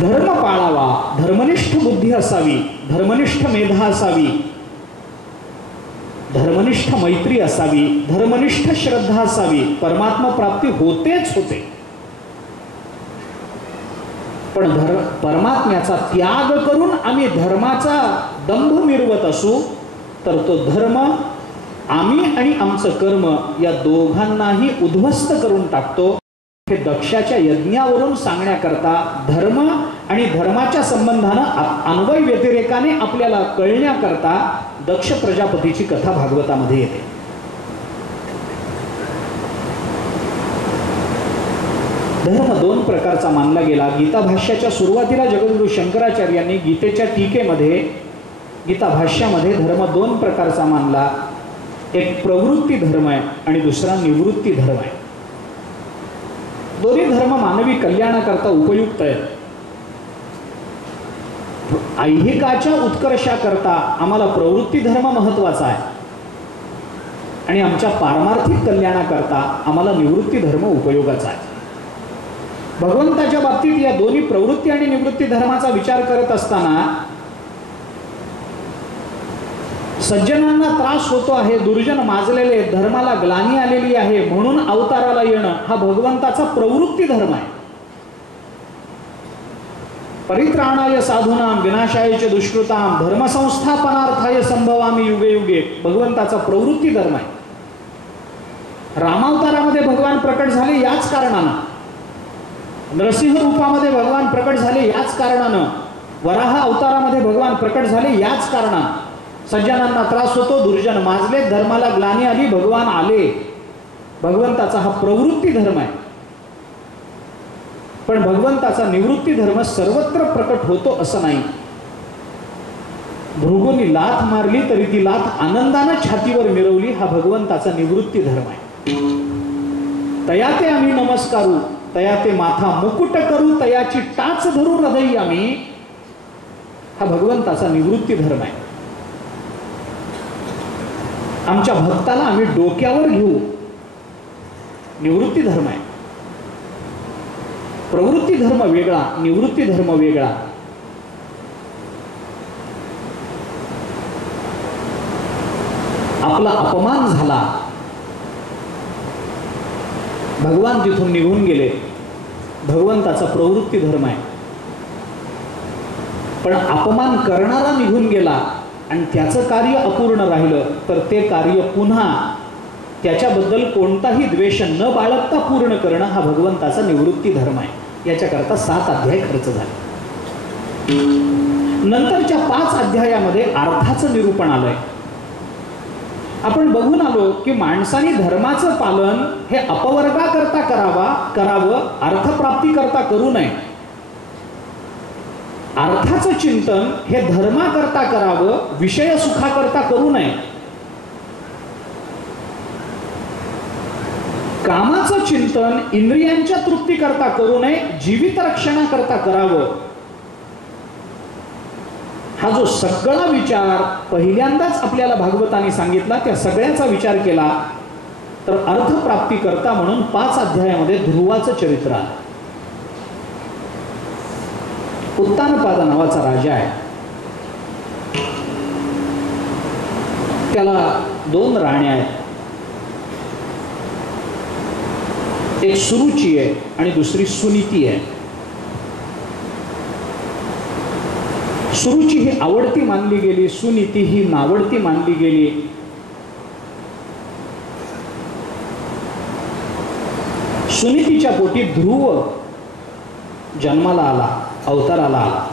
धर्म पाळावा, धर्मनिष्ठ बुद्धी असावी, धर्मनिष्ठ मेधा असावी, धर्मनिष्ठ मैत्री असावी, धर्मनिष्ठ श्रद्धा असावी. परमात्मा प्राप्ती होतेच होते. पण परमात्म्याचा त्याग करून आम्ही धर्माचा दंभ मिरवत असू तर तो धर्म आम्ही आणि आमचं कर्म या दोघांनाही उद्ध्वस्त करून टाकतो. हे दक्षाच्या यज्ञावरून सांगण्याकरता धर्म आणि धर्माच्या संबंधानं अन्वय व्यतिरेकाने आपल्याला कळण्याकरता दक्ष प्रजापतीची कथा भागवतामध्ये येते. धर्म 2 प्रकारचा मानला गेला. गीता भाष्याच्या सुरुवातीला जगद्गुरु शंकराचार्यांनी गीतेच्या टीकेमध्ये गीता भाष्यामध्ये धर्म दोन प्रकारचा मानला, एक प्रवृत्ती धर्म आहे आणि दुसरा निवृत्ती धर्म आहे. दोन्ही धर्म मानवी कल्याणाकरता उपयुक्त आहेत. ऐहिकाच्या उत्कर्षाकरता आम्हाला प्रवृत्ती धर्म महत्वाचा आहे आणि आमच्या पारमार्थिक कल्याणाकरता आम्हाला निवृत्ती धर्म उपयोगाचा आहे. भगवंताच्या बाबतीत या दोन्ही प्रवृत्ती आणि निवृत्ती धर्माचा विचार करत असताना सज्जनांना त्रास होतो आहे, दुर्जन माजलेले, धर्माला ग्लानी आलेली आहे म्हणून अवताराला येणं हा भगवंताचा प्रवृत्ती धर्म आहे. परित्राणाय साधूनाम विनाशाय च दुष्कृताम धर्मसंस्थापनार्थाय संभवामी युगे युगे भगवंताचा प्रवृत्ती धर्म आहे. रामावतारामध्ये भगवान प्रकट झाले याच कारणानं, नरसिंह रूपामध्ये भगवान प्रकट झाले याच कारणानं, वराह अवतारामध्ये भगवान प्रकट झाले याच कारणानं. सज्जनांना त्रास होतो, दुर्जन माजले, धर्माला ग्लानी आली, भगवान आले. भगवंताचा हा प्रवृत्ती धर्म आहे. पण भगवंताचा निवृत्ती धर्म सर्वत्र प्रकट होतो असं नाही. भृगूंनी लाथ मारली तरी ती लाथ आनंदानं छातीवर मिरवली, हा भगवंताचा निवृत्ती धर्म आहे. तया ते आम्ही नमस्कारू, तया ते माथा मुकुट करू, तयाची टाच धरू हृदयी आम्ही, हा भगवंताचा निवृत्ती धर्म आहे. आमच्या भक्ताला आम्ही डोक्यावर घेऊ, निवृत्ती धर्म आहे. प्रवृत्ती धर्म वेगळा, निवृत्ती धर्म वेगळा. आपला अपमान झाला, भगवान तिथून निघून गेले, भगवंताचा प्रवृत्ती धर्म आहे. पण अपमान करणारा निघून गेला आणि त्याचं कार्य अपूर्ण राहिलं तर ते कार्य पुन्हा त्याच्याबद्दल कोणताही द्वेष न बाळगता पूर्ण करणं हा भगवंताचा निवृत्ती धर्म आहे. याच्याकरता 7 अध्याय खर्च झाले. नंतरच्या 5 अध्यायामध्ये अर्थाचं निरूपण आलंय. आपण बघून आलो की माणसाने धर्माचं पालन हे अपवर्गाकरता करावं, अर्थप्राप्तीकरता करू नये. अर्थाचं चिंतन हे धर्माकरता करावं, विषय सुखाकरता करू नये. कामाचं चिंतन इंद्रियांच्या तृप्तीकरता करू नये, जीवित रक्षणाकरता करावं. हा जो सगळा विचार पहिल्यांदाच आपल्याला भागवताने सांगितला, त्या सगळ्याचा विचार केला तर अर्थप्राप्तीकरता म्हणून 5 अध्यायामध्ये ध्रुवाचं चरित्र आलं. उत्तानपाद नावाचा राजा आहे, त्याला 2 राण्या आहेत. एक सुरुची आहे आणि दुसरी सुनीती आहे. सुरुची ही आवडती मानली गेली, सुनीती ही नावडती मानली गेली. सुनीतीच्या पोटी ध्रुव जन्माला आला, अवताराला आला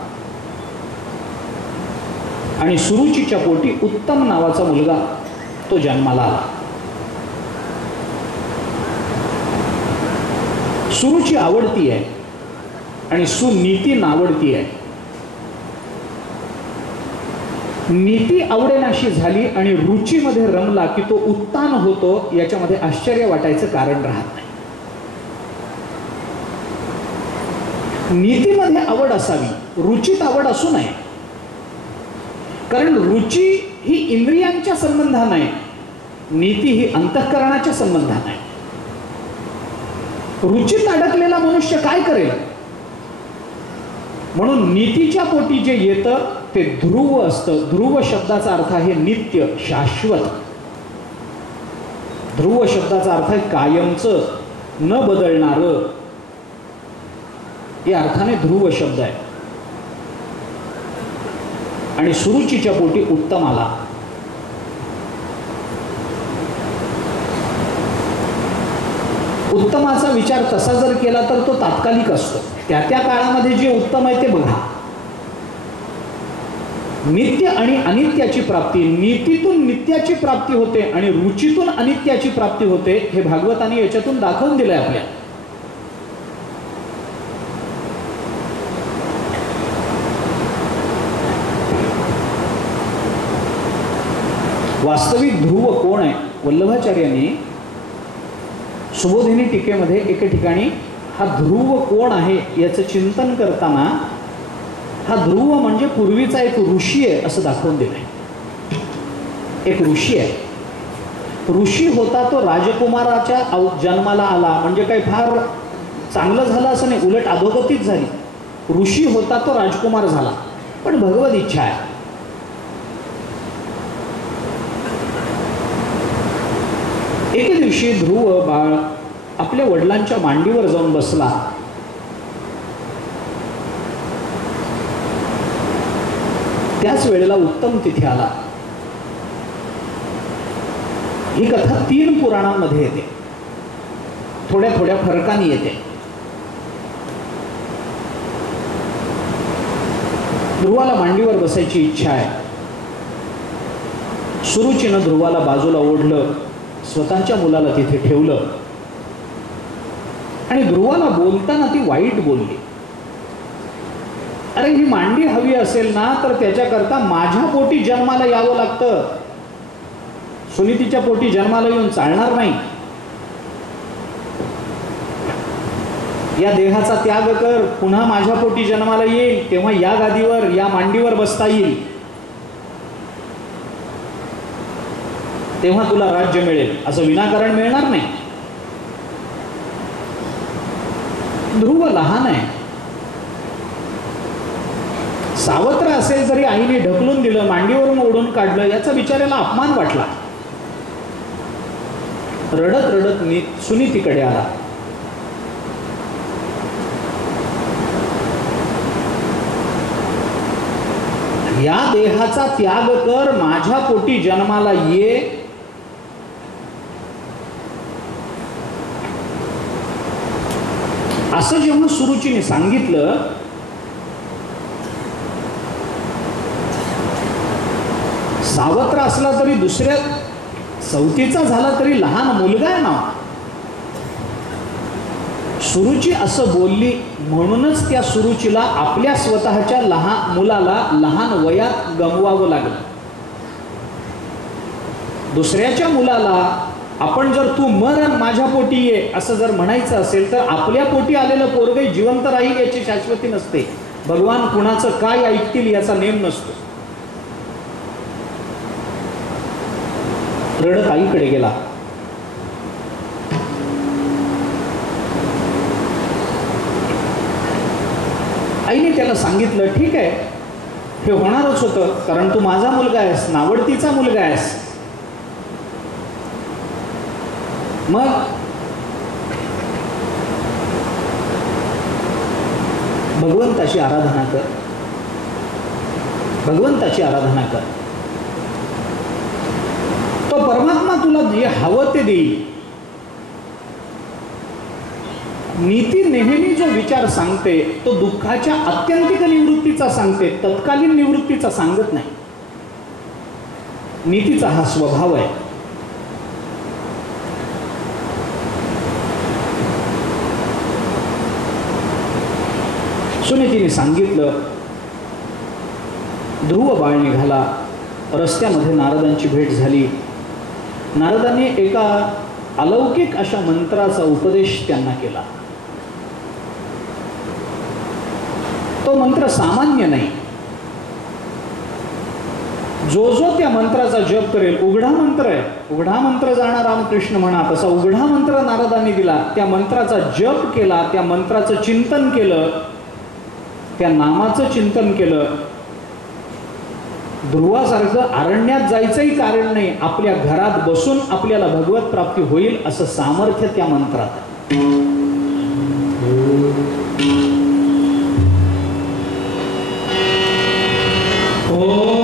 आणि सुरुचीच्या पोटी उत्तम नावाचा मुलगा तो जन्माला आला. सुरुची आवडती आहे आणि सुनीती नावडती आहे. नीती आवडेनाशी झाली आणि रुचीमध्ये रमला की तो उत्तान होतो, याच्यामध्ये आश्चर्य वाटायचं कारण राहत नाही. नीतीमध्ये आवड असावी, रुचीत आवड असू नये. कारण रुची ही इंद्रियांच्या संबंधाने आहे, नीती ही अंतःकरणाच्या संबंधाने आहे. रुचीत अडकलेला मनुष्य काय करेल? म्हणून नीतीच्या पोटी जे येतं ते ध्रुव असतं. ध्रुव शब्दाचा अर्थ आहे नित्य, शाश्वत. ध्रुव शब्दाचा अर्थ आहे कायमचं, न बदलणारं. या अर्थाने ध्रुव शब्द आहे. आणि सुरुचीच्या पोटी उत्तम आला. उत्तमाचा विचार तसा जर केला तर तो तात्कालिक असतो. त्या त्या काळामध्ये जे उत्तम आहे ते बघा. नित्य आणि अनित्याची प्राप्ती, नीतीतून नित्याची प्राप्ती होते आणि रुचीतून अनित्याची प्राप्ती होते, हे भागवताने याच्यातून दाखवून दिलंय आपल्याला. वास्तविक ध्रुव कोण आहे? वल्लभाचार्यांनी सुबोधिनी टीकेमध्ये एके ठिकाणी हा ध्रुव कोण आहे याचं चिंतन करताना हा ध्रुव म्हणजे पूर्वीचा एक ऋषी आहे असं दाखवून दिलंय. एक ऋषी आहे. ऋषी होता तो राजकुमाराच्या जन्माला आला म्हणजे काही फार चांगलं झालं असं नाही, उलट अधोगतीच झाली. ऋषी होता तो राजकुमार झाला, पण भगवत इच्छा आहे. एके दिवशी ध्रुव बाळ आपल्या वडिलांच्या मांडीवर जाऊन बसला. त्याच वेळेला उत्तम तिथे आला. ही कथा 3 पुराणांमध्ये येते, थोड्या थोड्या फरकाने येते. ध्रुवाला मांडीवर बसायची इच्छा आहे. सुरुचीनं ध्रुवाला बाजूला ओढलं, स्वतःच्या मुलाला तिथे ठेवलं आणि ध्रुवाला बोलताना ती वाईट बोलली. अरे ही मांडी हवी असेल ना तर त्याच्याकरता माझ्या पोटी जन्माला यावं लागतं, सुनीतीच्या पोटी जन्माला येऊन चालणार नाही. या देहाचा त्याग कर, पुन्हा माझ्या पोटी जन्माला येईल, तेव्हा या गादीवर या मांडीवर बसता येईल, तेव्हा तुला राज्य मिळेल, असं विनाकारण मिळणार नाही. ध्रुव लहान आहे, सावत्र असेल तरी आईने ढकलून दिलं, मांडीवरून ओढून काढलं, याचा बिचाऱ्याला अपमान वाटला. रडत रडत सुनीतीकडे आला. या देहाचा त्याग कर, माझ्या पोटी जन्माला ये. असं जेव्हा सुरुचीने सांगितलं सावत्र असला तरी दुसऱ्या चौथीचा झाला तरी लहान मुलगा आहे ना. सुरुची असं बोलली म्हणूनच त्या सुरुचीला आपल्या स्वतःच्या मुलाला लहान वयात गमवावं लागलं. दुसऱ्याच्या मुलाला आपण जर तू मर माझ्या पोटी ये असं जर म्हणायचं असेल तर आपल्या पोटी आलेलं पोरगं जिवंत राहील याची शाश्वती नसते. भगवान कुणाचं काय ऐकतील याचा नेम नसतो. रडत आईकडे गेला. आईने त्याला सांगितलं, ठीक आहे हे होणारच होतं, कारण तू माझा मुलगा आहेस, नावडतीचा मुलगा आहेस. मग भगवंताची आराधना कर, भगवंताची आराधना कर. तो परमात्मा तुला जे हवं ते देईल. नीती नेहमी जो विचार सांगते तो दुःखाच्या आत्यंतिक निवृत्तीचा सांगते, तत्कालीन निवृत्तीचा सांगत नाही. नीतीचा हा स्वभाव आहे. सुनीतीने सांगितलं. ध्रुव बाळ निघाला. रस्त्यामध्ये नारदांची भेट झाली. नारदांनी एका अलौकिक अशा मंत्राचा उपदेश त्यांना केला. तो मंत्र सामान्य नाही. जो जो त्या मंत्राचा जप करेल, उघडा मंत्र आहे, उघडा मंत्र जाणा रामकृष्ण म्हणा, तसा उघडा मंत्र नारदांनी दिला. त्या मंत्राचा जप केला, त्या मंत्राचं चिंतन केलं, त्या नामाचं चिंतन केलं. ध्रुवासारखं अरण्यात जायचंही कारण नाही, आपल्या घरात बसून आपल्याला भगवत प्राप्ती होईल असं सामर्थ्य त्या मंत्रात. भगवते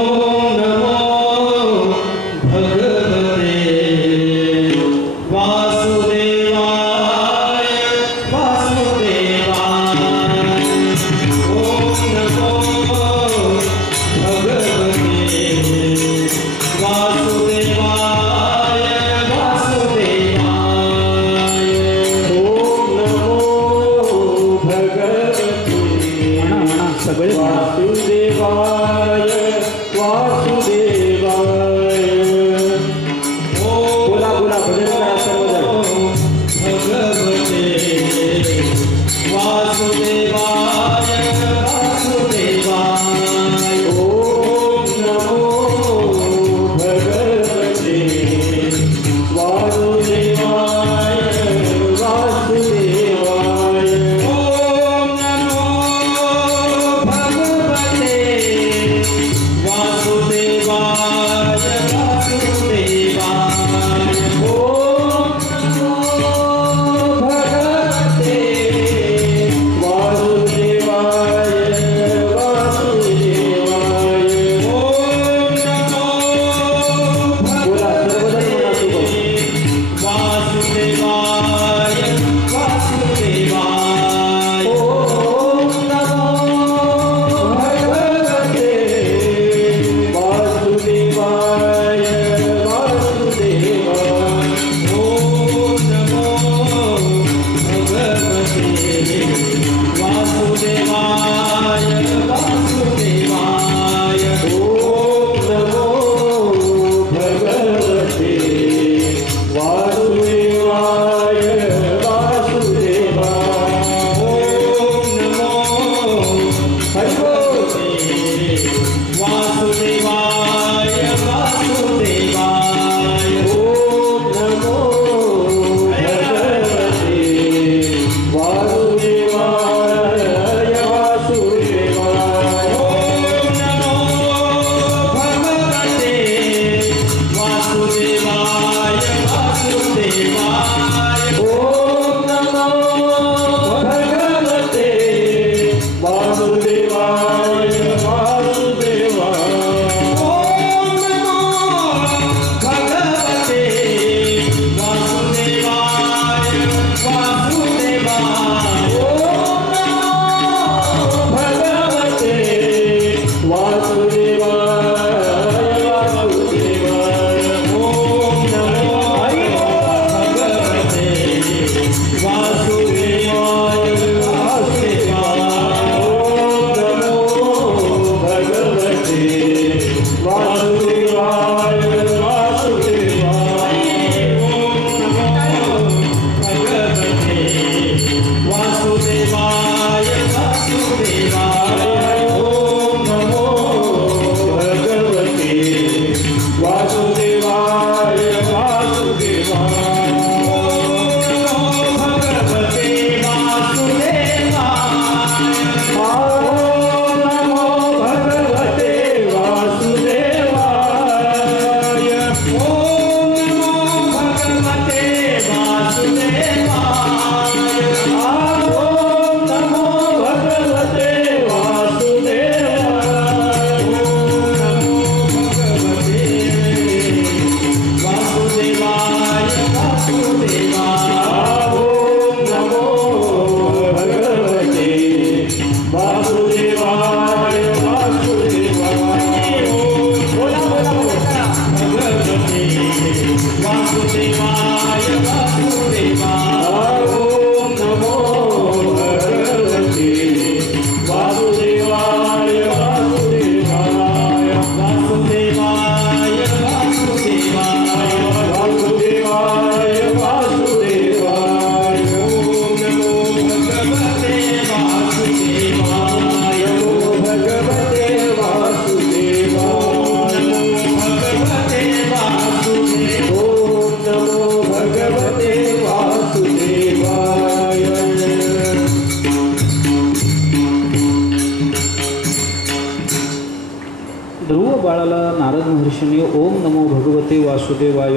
वासुदेवाय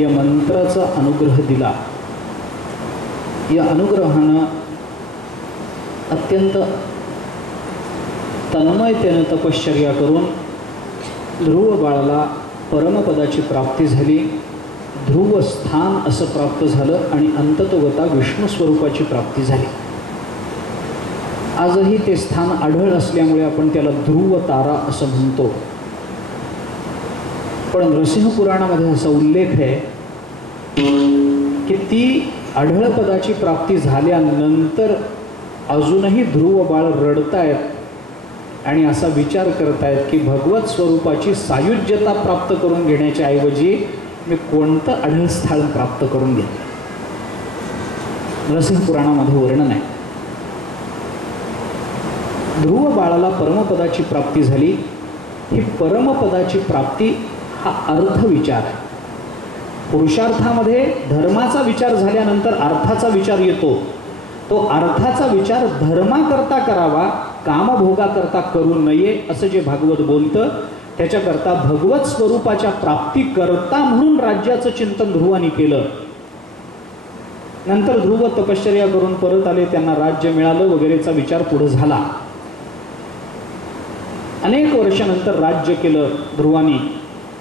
या मंत्राचा अनुग्रह दिला. या अनुग्रहानं अत्यंत तन्मयतेने तपश्चर्या करून ध्रुव बाळाला परमपदाची प्राप्ती झाली. ध्रुव स्थान असं प्राप्त झालं आणि अंततोगता विष्णू स्वरूपाची प्राप्ती झाली. आजही ते स्थान आढळ असल्यामुळे आपण त्याला ध्रुव तारा असं म्हणतो. पण नृसिंह पुराणामध्ये असा उल्लेख आहे की ती आढळ पदाची प्राप्ती झाल्यानंतर अजूनही ध्रुव बाळ रडतायत आणि असा विचार करतायत की भगवत स्वरूपाची सायुज्यता प्राप्त करून घेण्याच्या ऐवजी मी कोणतं आढळ स्थळ प्राप्त करून घेतलं. नृसिंह पुराणामध्ये वर्णन आहे. ध्रुव बाळाला परमपदाची प्राप्ती झाली. ही परमपदाची प्राप्ती हा अर्थविचार आहे. पुरुषार्थामध्ये धर्माचा विचार झाल्यानंतर अर्थाचा विचार येतो. तो अर्थाचा विचार धर्माकरता करावा, कामभोगाकरता करू नये असं जे भागवत बोलतं. त्याच्याकरता भगवत स्वरूपाच्या प्राप्तीकरता म्हणून राज्याचं चिंतन ध्रुवानी केलं. नंतर ध्रुव तपश्चर्या करून परत आले, त्यांना राज्य मिळालं वगैरेचा विचार पुढे झाला. अनेक वर्षानंतर राज्य केलं ध्रुवानी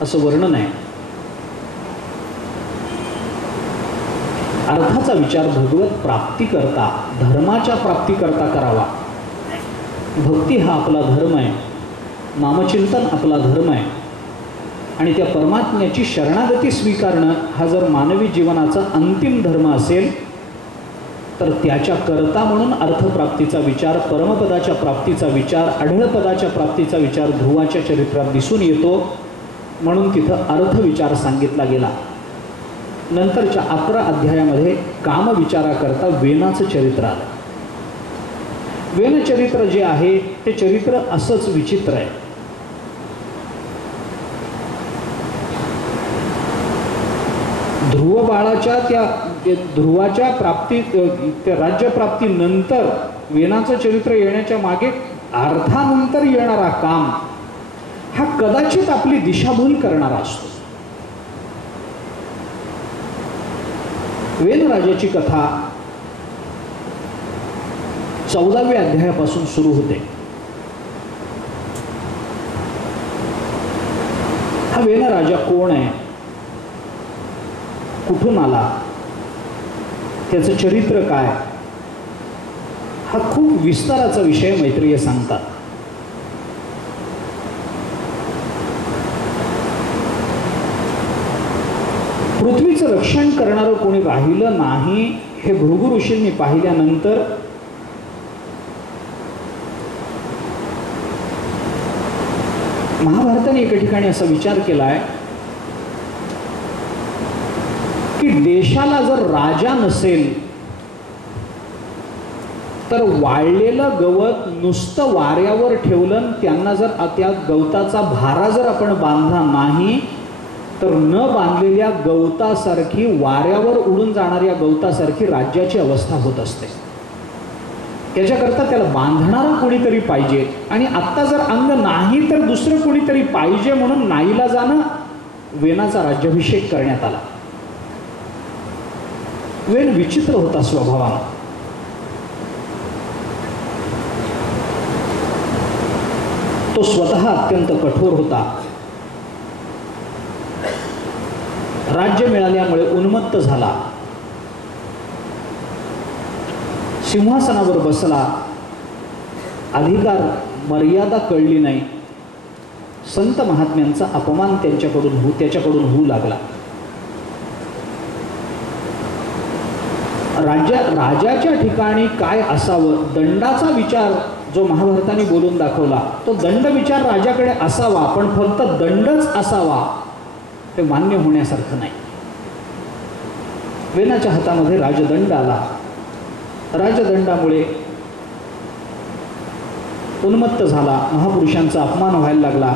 असं वर्णन आहे. अर्थाचा विचार भगवत प्राप्तीकरता, धर्माच्या प्राप्तीकरता करावा. भक्ती हा आपला धर्म आहे, नामचिंतन आपला धर्म आहे आणि त्या परमात्म्याची शरणागती स्वीकारणं हा जर मानवी जीवनाचा अंतिम धर्म असेल तर त्याच्या करता म्हणून अर्थप्राप्तीचा विचार, परमपदाच्या प्राप्तीचा विचार, आढळपदाच्या प्राप्तीचा विचार ध्रुवाच्या चरित्रात दिसून येतो. म्हणून तिथं अर्थविचार सांगितला गेला. नंतरच्या 11 अध्यायामध्ये कामविचाराकरता वेनाचं चरित्र आलं. वेनचरित्र जे आहे ते चरित्र असंच विचित्र आहे. ध्रुव बाळाच्या त्या ध्रुवाच्या प्राप्ती, त्या राज्यप्राप्तीनंतर वेनाचं चरित्र येण्याच्या मागे अर्थानंतर येणारा काम हा कदाचित आपली दिशाभूल करणारा असतो. वेन राजाची कथा 14व्या अध्यायापासून सुरू होते. हा वेन राजा कोण आहे, कुठून आला, त्याचं चरित्र काय, हा खूप विस्ताराचा विषय मैत्रेय सांगतात. पृथ्वीचं रक्षण करणारं कोणी राहिलं नाही हे भृगु ऋषींनी पाहिल्यानंतर महाभारताने एका ठिकाणी असा विचार केलाय की देशाला जर राजा नसेल तर वाळलेलं गवत नुसतं वाऱ्यावर ठेवलं, त्यांना जर त्या गवताचा भारा जर आपण बांधला नाही तर न बांधलेल्या गवतासारखी, वाऱ्यावर उडून जाणाऱ्या गवतासारखी राज्याची अवस्था होत असते. त्याच्याकरता त्याला बांधणारा कोणीतरी पाहिजे आणि आत्ता जर अंग नाही तर दुसरं कोणीतरी पाहिजे म्हणून नाईलाजानं वेनाचा राज्याभिषेक करण्यात आला. वेन विचित्र होता स्वभावानं. तो स्वतः अत्यंत कठोर होता. राज्य मिळाल्यामुळे उन्मत्त झाला. सिंहासनावर बसला. अधिकार मर्यादा कळली नाही. संत महात्म्यांचा अपमान त्याच्याकडून होऊ लागला. राजाच्या ठिकाणी काय असावं, दंडाचा विचार जो महाभारताने बोलून दाखवला तो दंड विचार राजाकडे असावा, पण फक्त दंडच असावा ते मान्य होण्यासारखं नाही. वेनाच्या हातामध्ये राजदंड आला. राजदंडामुळे उन्मत्त झाला. महापुरुषांचा अपमान व्हायला लागला.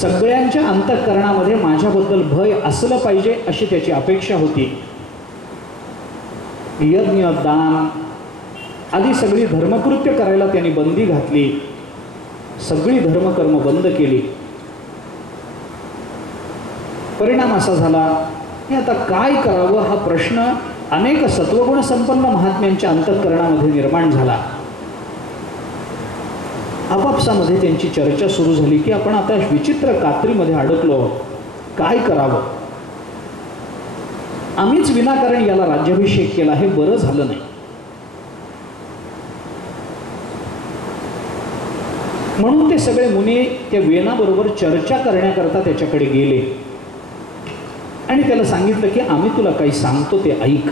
सगळ्यांच्या अंतःकरणामध्ये माझ्याबद्दल भय असलं पाहिजे अशी त्याची अपेक्षा होती. यज्ञ, दान आदी सगळी धर्मकृत्य करायला त्यांनी बंदी घातली. सगळी धर्मकर्म बंद केली. परिणाम असा झाला की आता काय करावं हा प्रश्न अनेक सत्वगुण संपन्न महात्म्यांच्या अंतःकरणामध्ये निर्माण झाला. आपापसामध्ये त्यांची चर्चा सुरू झाली की आपण आता विचित्र कात्रीमध्ये अडकलो, काय करावं. आम्हीच विनाकारण याला राज्याभिषेक केला, हे बरं झालं नाही. म्हणून ते सगळे मुनी त्या वेनाबरोबर चर्चा करण्याकरता त्याच्याकडे गेले आणि त्याला सांगितलं की आम्ही तुला काही सांगतो ते ऐक.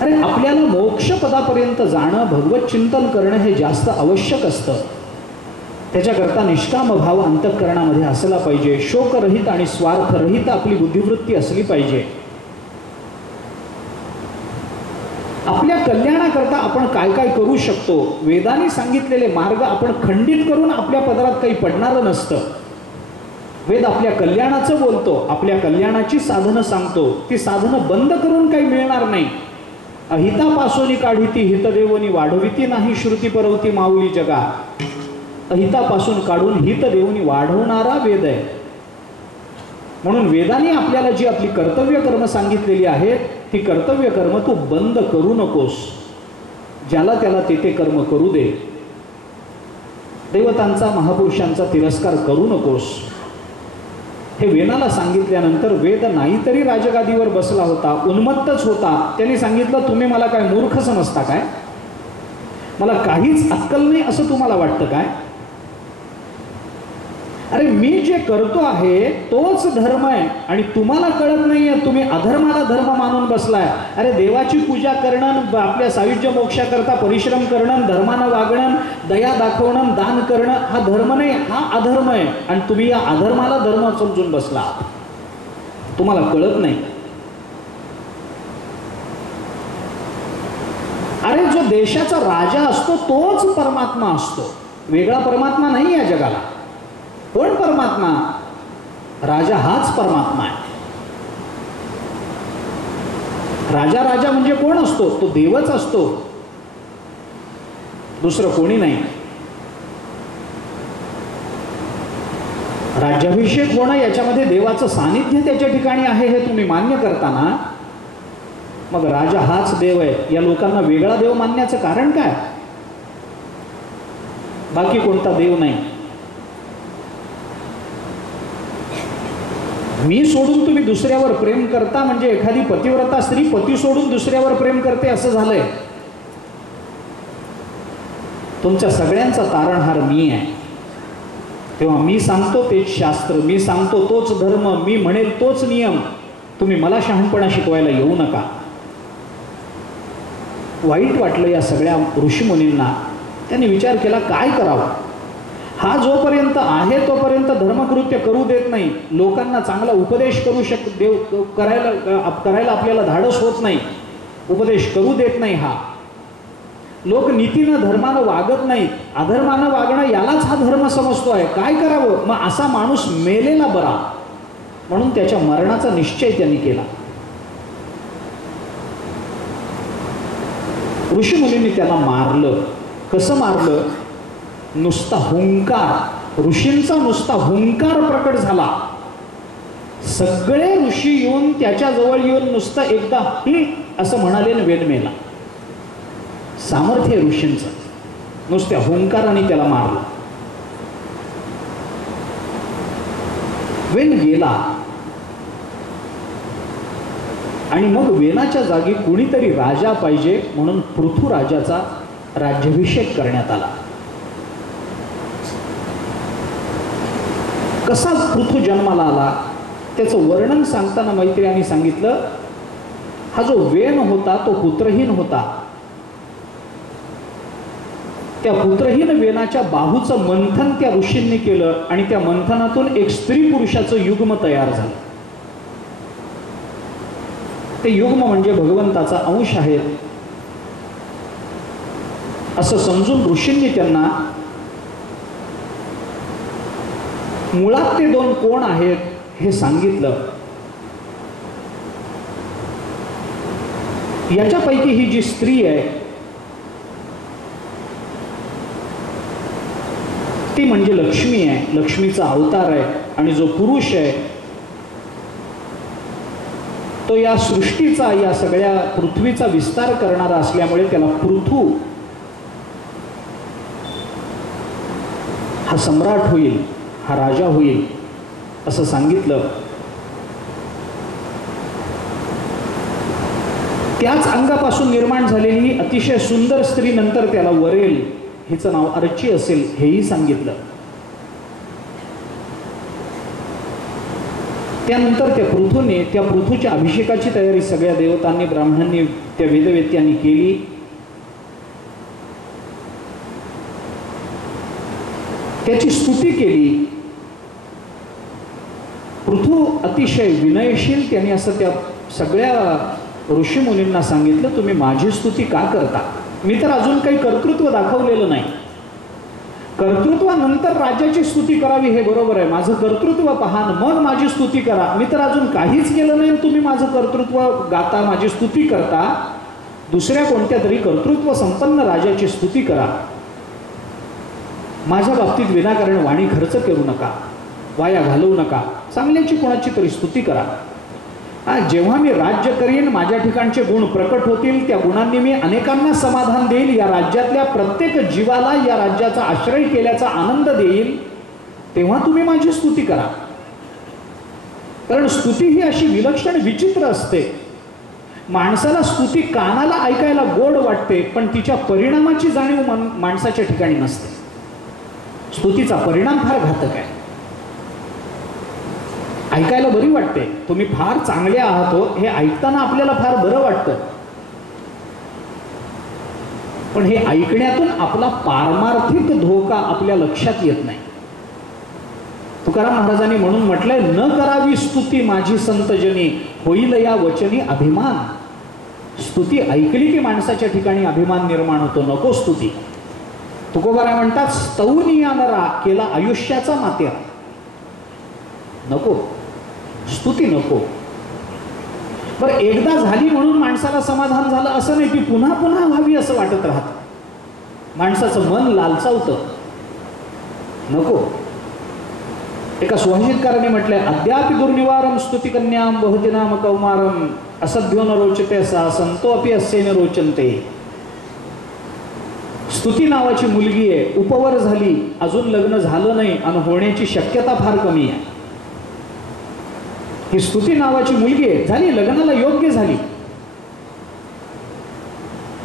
अरे आपल्याला मोक्षपदापर्यंत जाणं, भगवत चिंतन करणं हे जास्त आवश्यक असतं. त्याच्याकरता निष्काम भाव अंतःकरणामध्ये असला पाहिजे. शोकरहित आणि स्वार्थरहित आपली बुद्धिवृत्ती असली पाहिजे. आपल्या कल्याणाकरता आपण काय काय करू शकतो, वेदांनी सांगितलेले मार्ग आपण खंडित करून आपल्या पदरात काही पडणारं नसतं. वेद आपल्या कल्याणाचं बोलतो, आपल्या कल्याणाची साधनं सांगतो. ती साधनं बंद करून काही मिळणार नाही. अहितापासून काढिती हितदेवनी वाढविती नाही श्रुती परवती माऊली जगा. अहितापासून काढून हित देवनी वाढवणारा वेद आहे. म्हणून वेदांनी आपल्याला जी आपली कर्तव्य कर्म सांगितलेली आहेत ती कर्तव्य कर्म तू बंद करू नकोस. ज्याला त्याला ते कर्म करू दे. देवतांचा महापुरुषांचा तिरस्कार करू नकोस. हे वेदाला सांगितल्यानंतर वेद नाहीतरी राजगादीवर बसला होता, उन्मत्तच होता. त्यांनी सांगितलं तुम्ही मला काय मूर्ख समजता काय, मला काहीच अक्कल नाही असं तुम्हाला वाटतं काय. अरे मी जे करतो आहे तोच धर्म आहे आणि तुम्हाला कळत नाहीये, तुम्ही अधर्माला धर्म मानून बसलाय. अरे देवाची पूजा करणं, आपल्या सायुज्य मोक्षाकरता परिश्रम करणं, धर्मानं वागणं, दया दाखवणं, दान करणं हा धर्म नाही, हा अधर्म आहे. आणि तुम्ही या अधर्माला धर्म समजून बसला, तुम्हाला कळत नाही. अरे जो देशाचा राजा असतो तोच परमात्मा असतो, वेगळा परमात्मा नाही या जगाला. कोण परमात्मा? राजा हाच परमात्मा आहे. राजा राजा म्हणजे कोण असतो? तो देवच असतो, दुसरं कोणी नाही. राज्याभिषेक होणं याच्यामध्ये देवाचं सानिध्य त्याच्या ठिकाणी आहे हे तुम्ही मान्य करताना मग राजा हाच देव आहे. या लोकांना वेगळा देव मानण्याचं कारण काय? बाकी कोणता देव नाही. मी सोडून तुम्ही दुसऱ्यावर प्रेम करता म्हणजे एखादी पतिव्रता स्त्री पती सोडून दुसऱ्यावर प्रेम करते असं झालंय. तुमच्या सगळ्यांचा तारणहार मी आहे. तेव्हा मी सांगतो तेच शास्त्र, मी सांगतो तोच धर्म, मी म्हणेल तोच नियम. तुम्ही मला शहाणपणा शिकवायला येऊ नका. वाईट वाटलं या सगळ्या ऋषीमुनींना. त्यांनी विचार केला काय करावं. हा जोपर्यंत आहे तोपर्यंत धर्मकृत्य करू देत नाही. लोकांना चांगला उपदेश करायला आपल्याला धाडस होत नाही, उपदेश करू देत नाही. हा लोक नीतीनं धर्मानं वागत नाही, अधर्मानं वागणं यालाच हा धर्म समजतोय. काय करावं? मग असा माणूस मेलेला बरा. म्हणून त्याच्या मरणाचा निश्चय त्यांनी केला. ऋषीमुनींनी त्याला मारलं. कसं मारलं? नुसता हुंकार, ऋषींचा नुसता हुंकार प्रकट झाला. सगळे ऋषी येऊन त्याच्याजवळ येऊन नुसतं एकदा असं म्हणाले आणि वेद मेला. सामर्थ्य ऋषींचं. नुसत्या हुंकाराने त्याला मारलं. वेन गेला आणि मग वेनाच्या जागी कुणीतरी राजा पाहिजे म्हणून पृथुराजाचा राज्याभिषेक करण्यात आला. कसा पृथु जन्माला आला त्याचं वर्णन सांगताना मैत्रियांनी सांगितलं, हा जो वेन होता तो पुत्रहीन होता. त्या पुत्रहीन वेनाच्या बाहूचं मंथन त्या ऋषींनी केलं आणि त्या मंथनातून एक स्त्री पुरुषाचं युग्म तयार झालं. ते युग्म म्हणजे भगवंताचा अंश आहे असं समजून ऋषींनी त्यांना मुळात ते दोन कोण आहेत हे सांगितलं. याच्यापैकी ही जी स्त्री आहे ती म्हणजे लक्ष्मी आहे, लक्ष्मीचा अवतार आहे. आणि जो पुरुष आहे तो या सृष्टीचा, या सगळ्या पृथ्वीचा विस्तार करणारा असल्यामुळे त्याला पृथू हा सम्राट होईल, हा राजा होईल असं सांगितलं. त्याच अंगापासून निर्माण झालेली ही अतिशय सुंदर स्त्री नंतर त्याला वरेल, हिचं नाव अर्ची असेल हेही सांगितलं. त्यानंतर त्या पृथूच्या अभिषेकाची तयारी सगळ्या देवतांनी, ब्राह्मणांनी, त्या वेदवेत्यांनी केली. त्याची स्तुती केली. पृथू अतिशय विनयशील, त्यांनी असं त्या सगळ्या ऋषीमुनींना सांगितलं, तुम्ही माझी स्तुती का करता? मी तर अजून काही कर्तृत्व दाखवलेलं नाही. कर्तृत्वानंतर राज्याची स्तुती करावी हे बरोबर आहे. माझं कर्तृत्व पहा मग माझी स्तुती करा. मी तर अजून काहीच केलं नाही, तुम्ही माझं कर्तृत्व गाता, माझी स्तुती करता. दुसऱ्या कोणत्या तरी कर्तृत्व संपन्न राजाची स्तुती करा. माझ्या बाबतीत विनाकारण वाणी खर्च करू नका, वाया घालवू नका. चांगल्याची कोणाची तरी स्तुती करा. जेव्हा मी राज्य करीन, माझ्या ठिकाणचे गुण प्रकट होतील, त्या गुणांनी मी अनेकांना समाधान देईल, या राज्यातल्या प्रत्येक जीवाला या राज्याचा आश्रय केल्याचा आनंद देईल, तेव्हा तुम्ही माझी स्तुती करा. कारण स्तुती ही अशी विलक्षण विचित्र असते. माणसाला स्तुती कानाला ऐकायला गोड वाटते, पण तिच्या परिणामाची जाणीव माणसाच्या ठिकाणी नसते. स्तुतीचा परिणाम फार घातक आहे. ऐकायला बरी वाटते, तुम्ही फार चांगले आहात हो, हे ऐकताना आपल्याला फार बरं वाटतं. पण हे ऐकण्यातून आपला पारमार्थिक धोका आपल्या लक्षात येत नाही. तुकाराम महाराजांनी म्हणून म्हटलंय, न करावी स्तुती माझी संतजनी, होईल या वचनी अभिमान. स्तुती ऐकली की माणसाच्या ठिकाणी अभिमान निर्माण होतो, नको स्तुती. तुकोबाराय म्हणतात, स्तौनिया नरा केला आयुष्याचा मात्या. नको स्तुती, नको. बरं, एकदा झाली म्हणून माणसाला समाधान झालं असं नाही, ती पुन्हा पुन्हा व्हावी असं वाटत राहतं. माणसाचं मन लालचावतं, नको. एका सुभाषितकाराने म्हटलंय, अद्यापि दुर्निवारम स्तुती कन्याम बहुती नाम कौमारम असद्यो न रोचते सा संतो अपि अस्य न रोचनते. स्तुती नावाची मुलगी आहे, उपवर झाली, अजून लग्न झालं नाही आणि होण्याची शक्यता फार कमी आहे. ही स्तुती नावाची मुलगी आहे, झाली, लग्नाला योग्य झाली,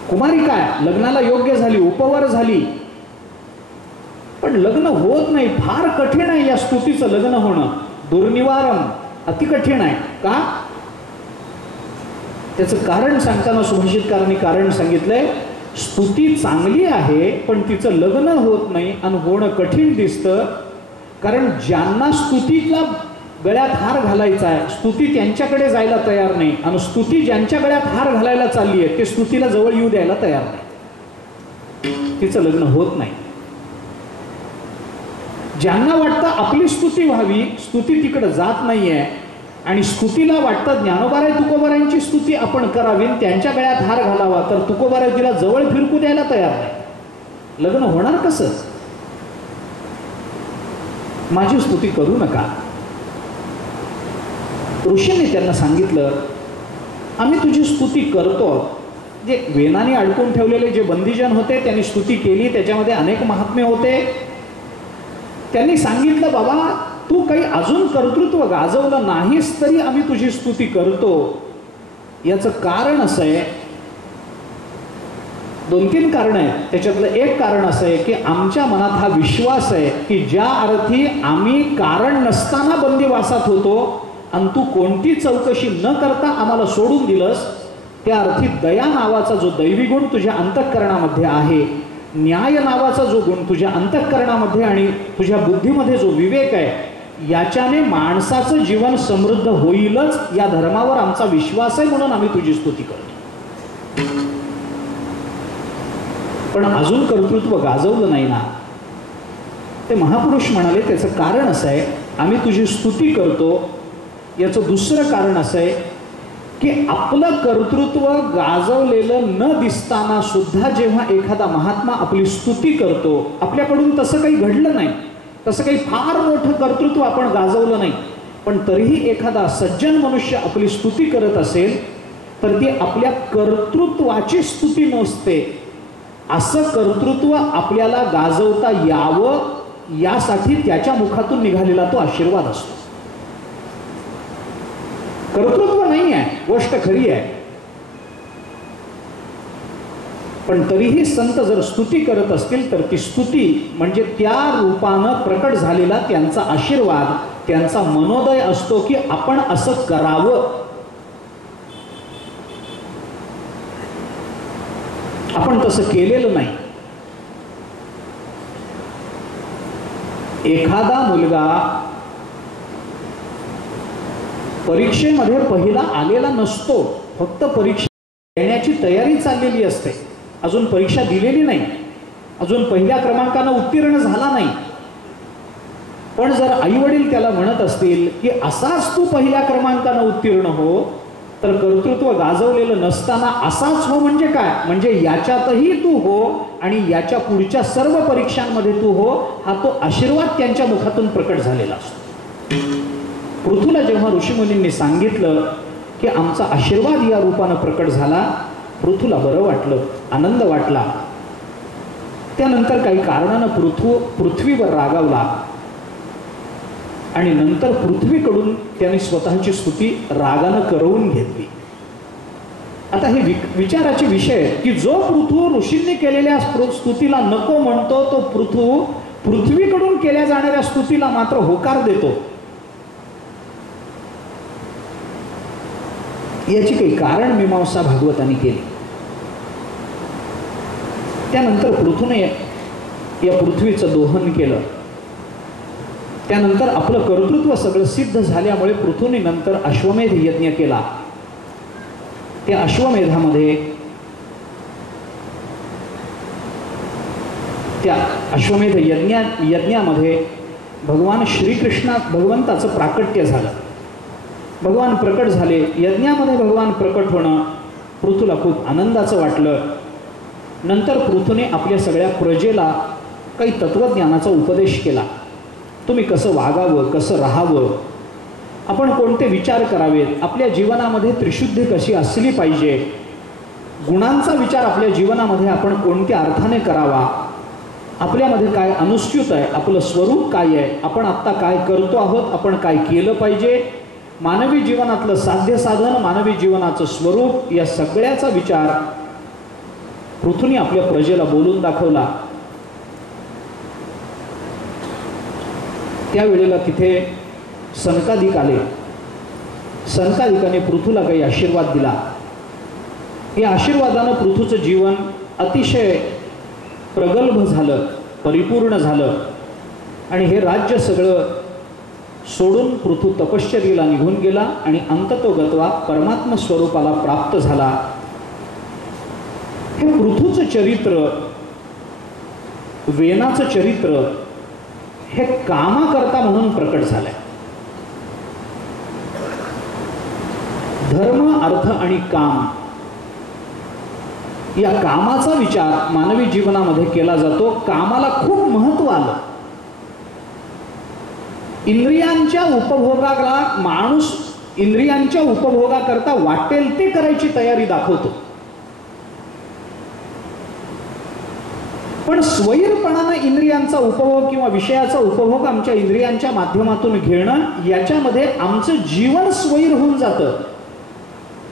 कुमारिका आहे, लग्नाला योग्य झाली, उपवर झाली, पण लग्न होत नाही. फार कठीण आहे या स्तुतीचं लग्न होणं. दुर्निवारम, अति कठीण आहे. का? त्याचं कारण सांगताना सुभाषितकारांनी कारण सांगितलंय, स्तुती चांगली आहे पण तिचं लग्न होत नाही आणि होणं कठीण दिसतं. कारण ज्यांना स्तुतीला गळ्यात हार घालायचा आहे, स्तुती त्यांच्याकडे जायला तयार नाही, आणि स्तुती ज्यांच्या गळ्यात हार घालायला चालली आहे ते स्तुतीला जवळ येऊ द्यायला तयार नाही, तिचं लग्न होत नाही. ज्यांना वाटतं आपली स्तुती व्हावी, स्तुती तिकडे जात नाहीये, आणि स्तुतीला वाटतं ज्ञानोबाराय तुकोबारायांची स्तुती आपण करावी, त्यांच्या गळ्यात हार घालावा, तर तुकोबाराय तिला जवळ फिरकू द्यायला तयार नाही. लग्न होणार कसं? माझी स्तुती करू नका. ऋषींनी त्यांना सांगितलं, आम्ही तुझी स्तुती करतो. जे वेनाने अडकून ठेवलेले जे बंदीजन होते त्यांनी स्तुती केली, त्याच्यामध्ये अनेक महात्मे होते. त्यांनी सांगितलं, बाबा तू काही अजून कर्तृत्व गाजवलं नाहीस तरी आम्ही तुझी स्तुती करतो. याचं कारण असं आहे, 2-3 कारण आहेत. त्याच्यातलं एक कारण असं आहे की आमच्या मनात हा विश्वास आहे की ज्या अर्थी आम्ही कारण नसताना बंदिवासात होतो आणि तू कोणती चौकशी न करता आम्हाला सोडून दिलंस, त्या अर्थी दया नावाचा जो दैवी गुण तुझ्या अंतःकरणामध्ये आहे, न्याय नावाचा जो गुण तुझ्या अंतःकरणामध्ये आणि तुझ्या बुद्धीमध्ये जो विवेक आहे, याच्याने माणसाचं जीवन समृद्ध होईलच, या धर्मावर आमचा विश्वास आहे, म्हणून आम्ही तुझी स्तुती करतो. पण अजून कर्तृत्व गाजवलं नाही ना. ते महापुरुष म्हणाले, त्याचं कारण असं आहे, आम्ही तुझी स्तुती करतो, याचं दुसरं कारण असं आहे की आपलं कर्तृत्व गाजवलेलं न दिसताना सुद्धा जेव्हा एखादा महात्मा आपली स्तुती करतो, आपल्याकडून तसं काही घडलं नाही तसं काही फार मोठं कर्तृत्व आपण गाजवलं नाही, पण तरीही एखादा सज्जन मनुष्य आपली स्तुती करत असेल तर ती आपल्या कर्तृत्वाची स्तुती नसते, असं कर्तृत्व आपल्याला गाजवता यावं यासाठी त्याच्या मुखातून निघालेला तो आशीर्वाद असतो. कर्तृत्व नाही आहे, गोष्ट खरी आहे, पण तरीही संत जर स्तुती करत असतील तर ती स्तुती म्हणजे त्या रूपानं प्रकट झालेला त्यांचा आशीर्वाद, त्यांचा मनोदय असतो की आपण असं करावं. आपण तसं केलेलं नाही. एखादा मुलगा परीक्षेमध्ये पहिला आलेला नसतो, फक्त परीक्षा देण्याची तयारी चाललेली असते, अजून परीक्षा दिलेली नाही, अजून पहिल्या क्रमांकानं उत्तीर्ण झाला नाही. पण जर आई वडील त्याला म्हणत असतील की असाच तू पहिल्या क्रमांकानं उत्तीर्ण हो, तर कर्तृत्व गाजवलेलं नसताना असाच हो म्हणजे काय, म्हणजे याच्यातही तू हो आणि याच्या पुढच्या सर्व परीक्षांमध्ये तू हो, हा तो आशीर्वाद त्यांच्या मुखातून प्रकट झालेला असतो. पृथूला जेव्हा ऋषीमुनींनी सांगितलं की आमचा आशीर्वाद या रूपानं प्रकट झाला, पृथूला बरं वाटलं, आनंद वाटला. त्यानंतर काही कारणानं पृथ्वीवर रागावला आणि नंतर पृथ्वीकडून त्याने स्वतःची स्तुती रागानं करवून घेतली. आता हे विचाराचे विषय की जो पृथू ऋषींनी केलेल्या स्तुतीला नको म्हणतो, तो पृथ्वीकडून केल्या जाणाऱ्या स्तुतीला मात्र होकार देतो. याची काही कारण मीमांसा भागवतांनी केली. त्यानंतर पृथूने या पृथ्वीचं दोहन केलं. त्यानंतर आपलं कर्तृत्व सगळं सिद्ध झाल्यामुळे पृथूने नंतर अश्वमेध यज्ञ केला. त्या अश्वमेधामध्ये त्या अश्वमेध यज्ञामध्ये भगवान भगवंताचं प्राकट्य झालं. भगवान प्रकट झाले. यज्ञामध्ये भगवान प्रकट होणं पृथूला खूप आनंदाचं वाटलं. नंतर पृथूने आपल्या सगळ्या प्रजेला काही तत्वज्ञानाचा उपदेश केला. तुम्ही कसं वागावं, कसं राहावं, आपण कोणते विचार करावेत, आपल्या जीवनामध्ये त्रिशुद्धी कशी असली पाहिजे, गुणांचा विचार आपल्या जीवनामध्ये आपण कोणत्या अर्थाने करावा, आपल्यामध्ये काय अनुस्यूत आहे, आपलं स्वरूप काय आहे, आपण आत्ता काय करतो आहोत, आपण काय केलं पाहिजे, मानवी जीवनातलं साध्य साधन, मानवी जीवनाचं स्वरूप, या सगळ्याचा विचार पृथूने आपल्या प्रजेला बोलून दाखवला. त्यावेळेला तिथे सनकादिक आले. सनकादिकाने पृथूला काही आशीर्वाद दिला. या आशीर्वादानं पृथूचं जीवन अतिशय प्रगल्भ झालं, परिपूर्ण झालं आणि हे राज्य सगळं सोडून पृथू तपश्चर्येला निघून गेला आणि अंततोगत्वा परमात्मा स्वरूपाला प्राप्त झाला. हे पृथूचं चरित्र, वेनाचं चरित्र हे कामाकरता म्हणून प्रकट झालंय. धर्म, अर्थ आणि काम या कामाचा विचार मानवी जीवनामध्ये केला जातो. कामाला खूप महत्त्व आलं. इंद्रियांच्या उपभोगाला माणूस इंद्रियांच्या उपभोगाकरता वाटेल ते करायची तयारी दाखवतो, पण स्वैरपणानं इंद्रियांचा उपभोग किंवा विषयाचा उपभोग आमच्या इंद्रियांच्या माध्यमातून घेणं, याच्यामध्ये आमचं जीवन स्वैर होऊन जातं.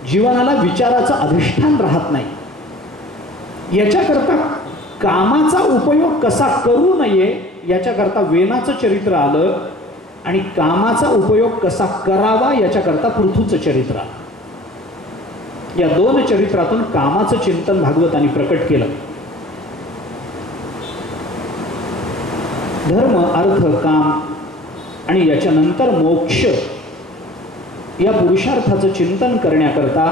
जीवनाला विचाराचं अधिष्ठान राहत नाही. याच्याकरता कामाचा उपयोग कसा करू नये याच्याकरता वेनाचं चरित्र आलं आणि कामाचा उपयोग कसा करावा याच्याकरता पृथूचं चरित्र आलं. या दोन चरित्रातून कामाचं चिंतन भागवतांनी प्रकट केलं. धर्म, अर्थ, काम आणि याच्यानंतर मोक्ष या पुरुषार्थाचं चिंतन करण्याकरता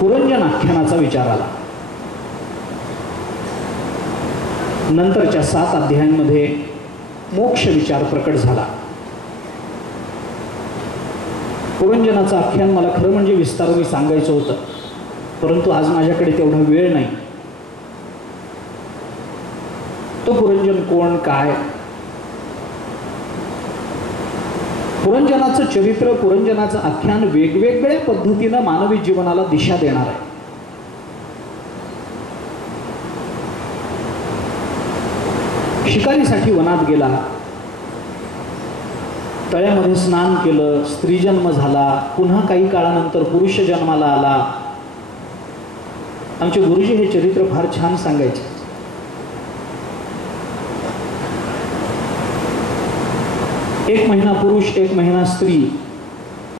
पुरंजन आख्यानाचा विचार आला. नंतरच्या 7 अध्यायांमध्ये मोक्ष विचार प्रकट झाला. पुरंजनाचं आख्यान मला खरं म्हणजे विस्ताराने सांगायचं होतं, परंतु आज माझ्याकडे तेवढा वेळ नाही. तो पुरंजन कोण, काय? पुरंजनाचं चरित्र, पुरंजनाचं आख्यान वेगवेगळ्या पद्धतीनं मानवी जीवनाला दिशा देणार आहे. शिकारीसाठी वनात गेला, तळ्यामध्ये स्नान केलं, स्त्री जन्म झाला, पुन्हा काही काळानंतर पुरुष जन्माला आला. आमचे गुरुजी हे चरित्र फार छान सांगायचे. एक महिना पुरुष, एक महिना स्त्री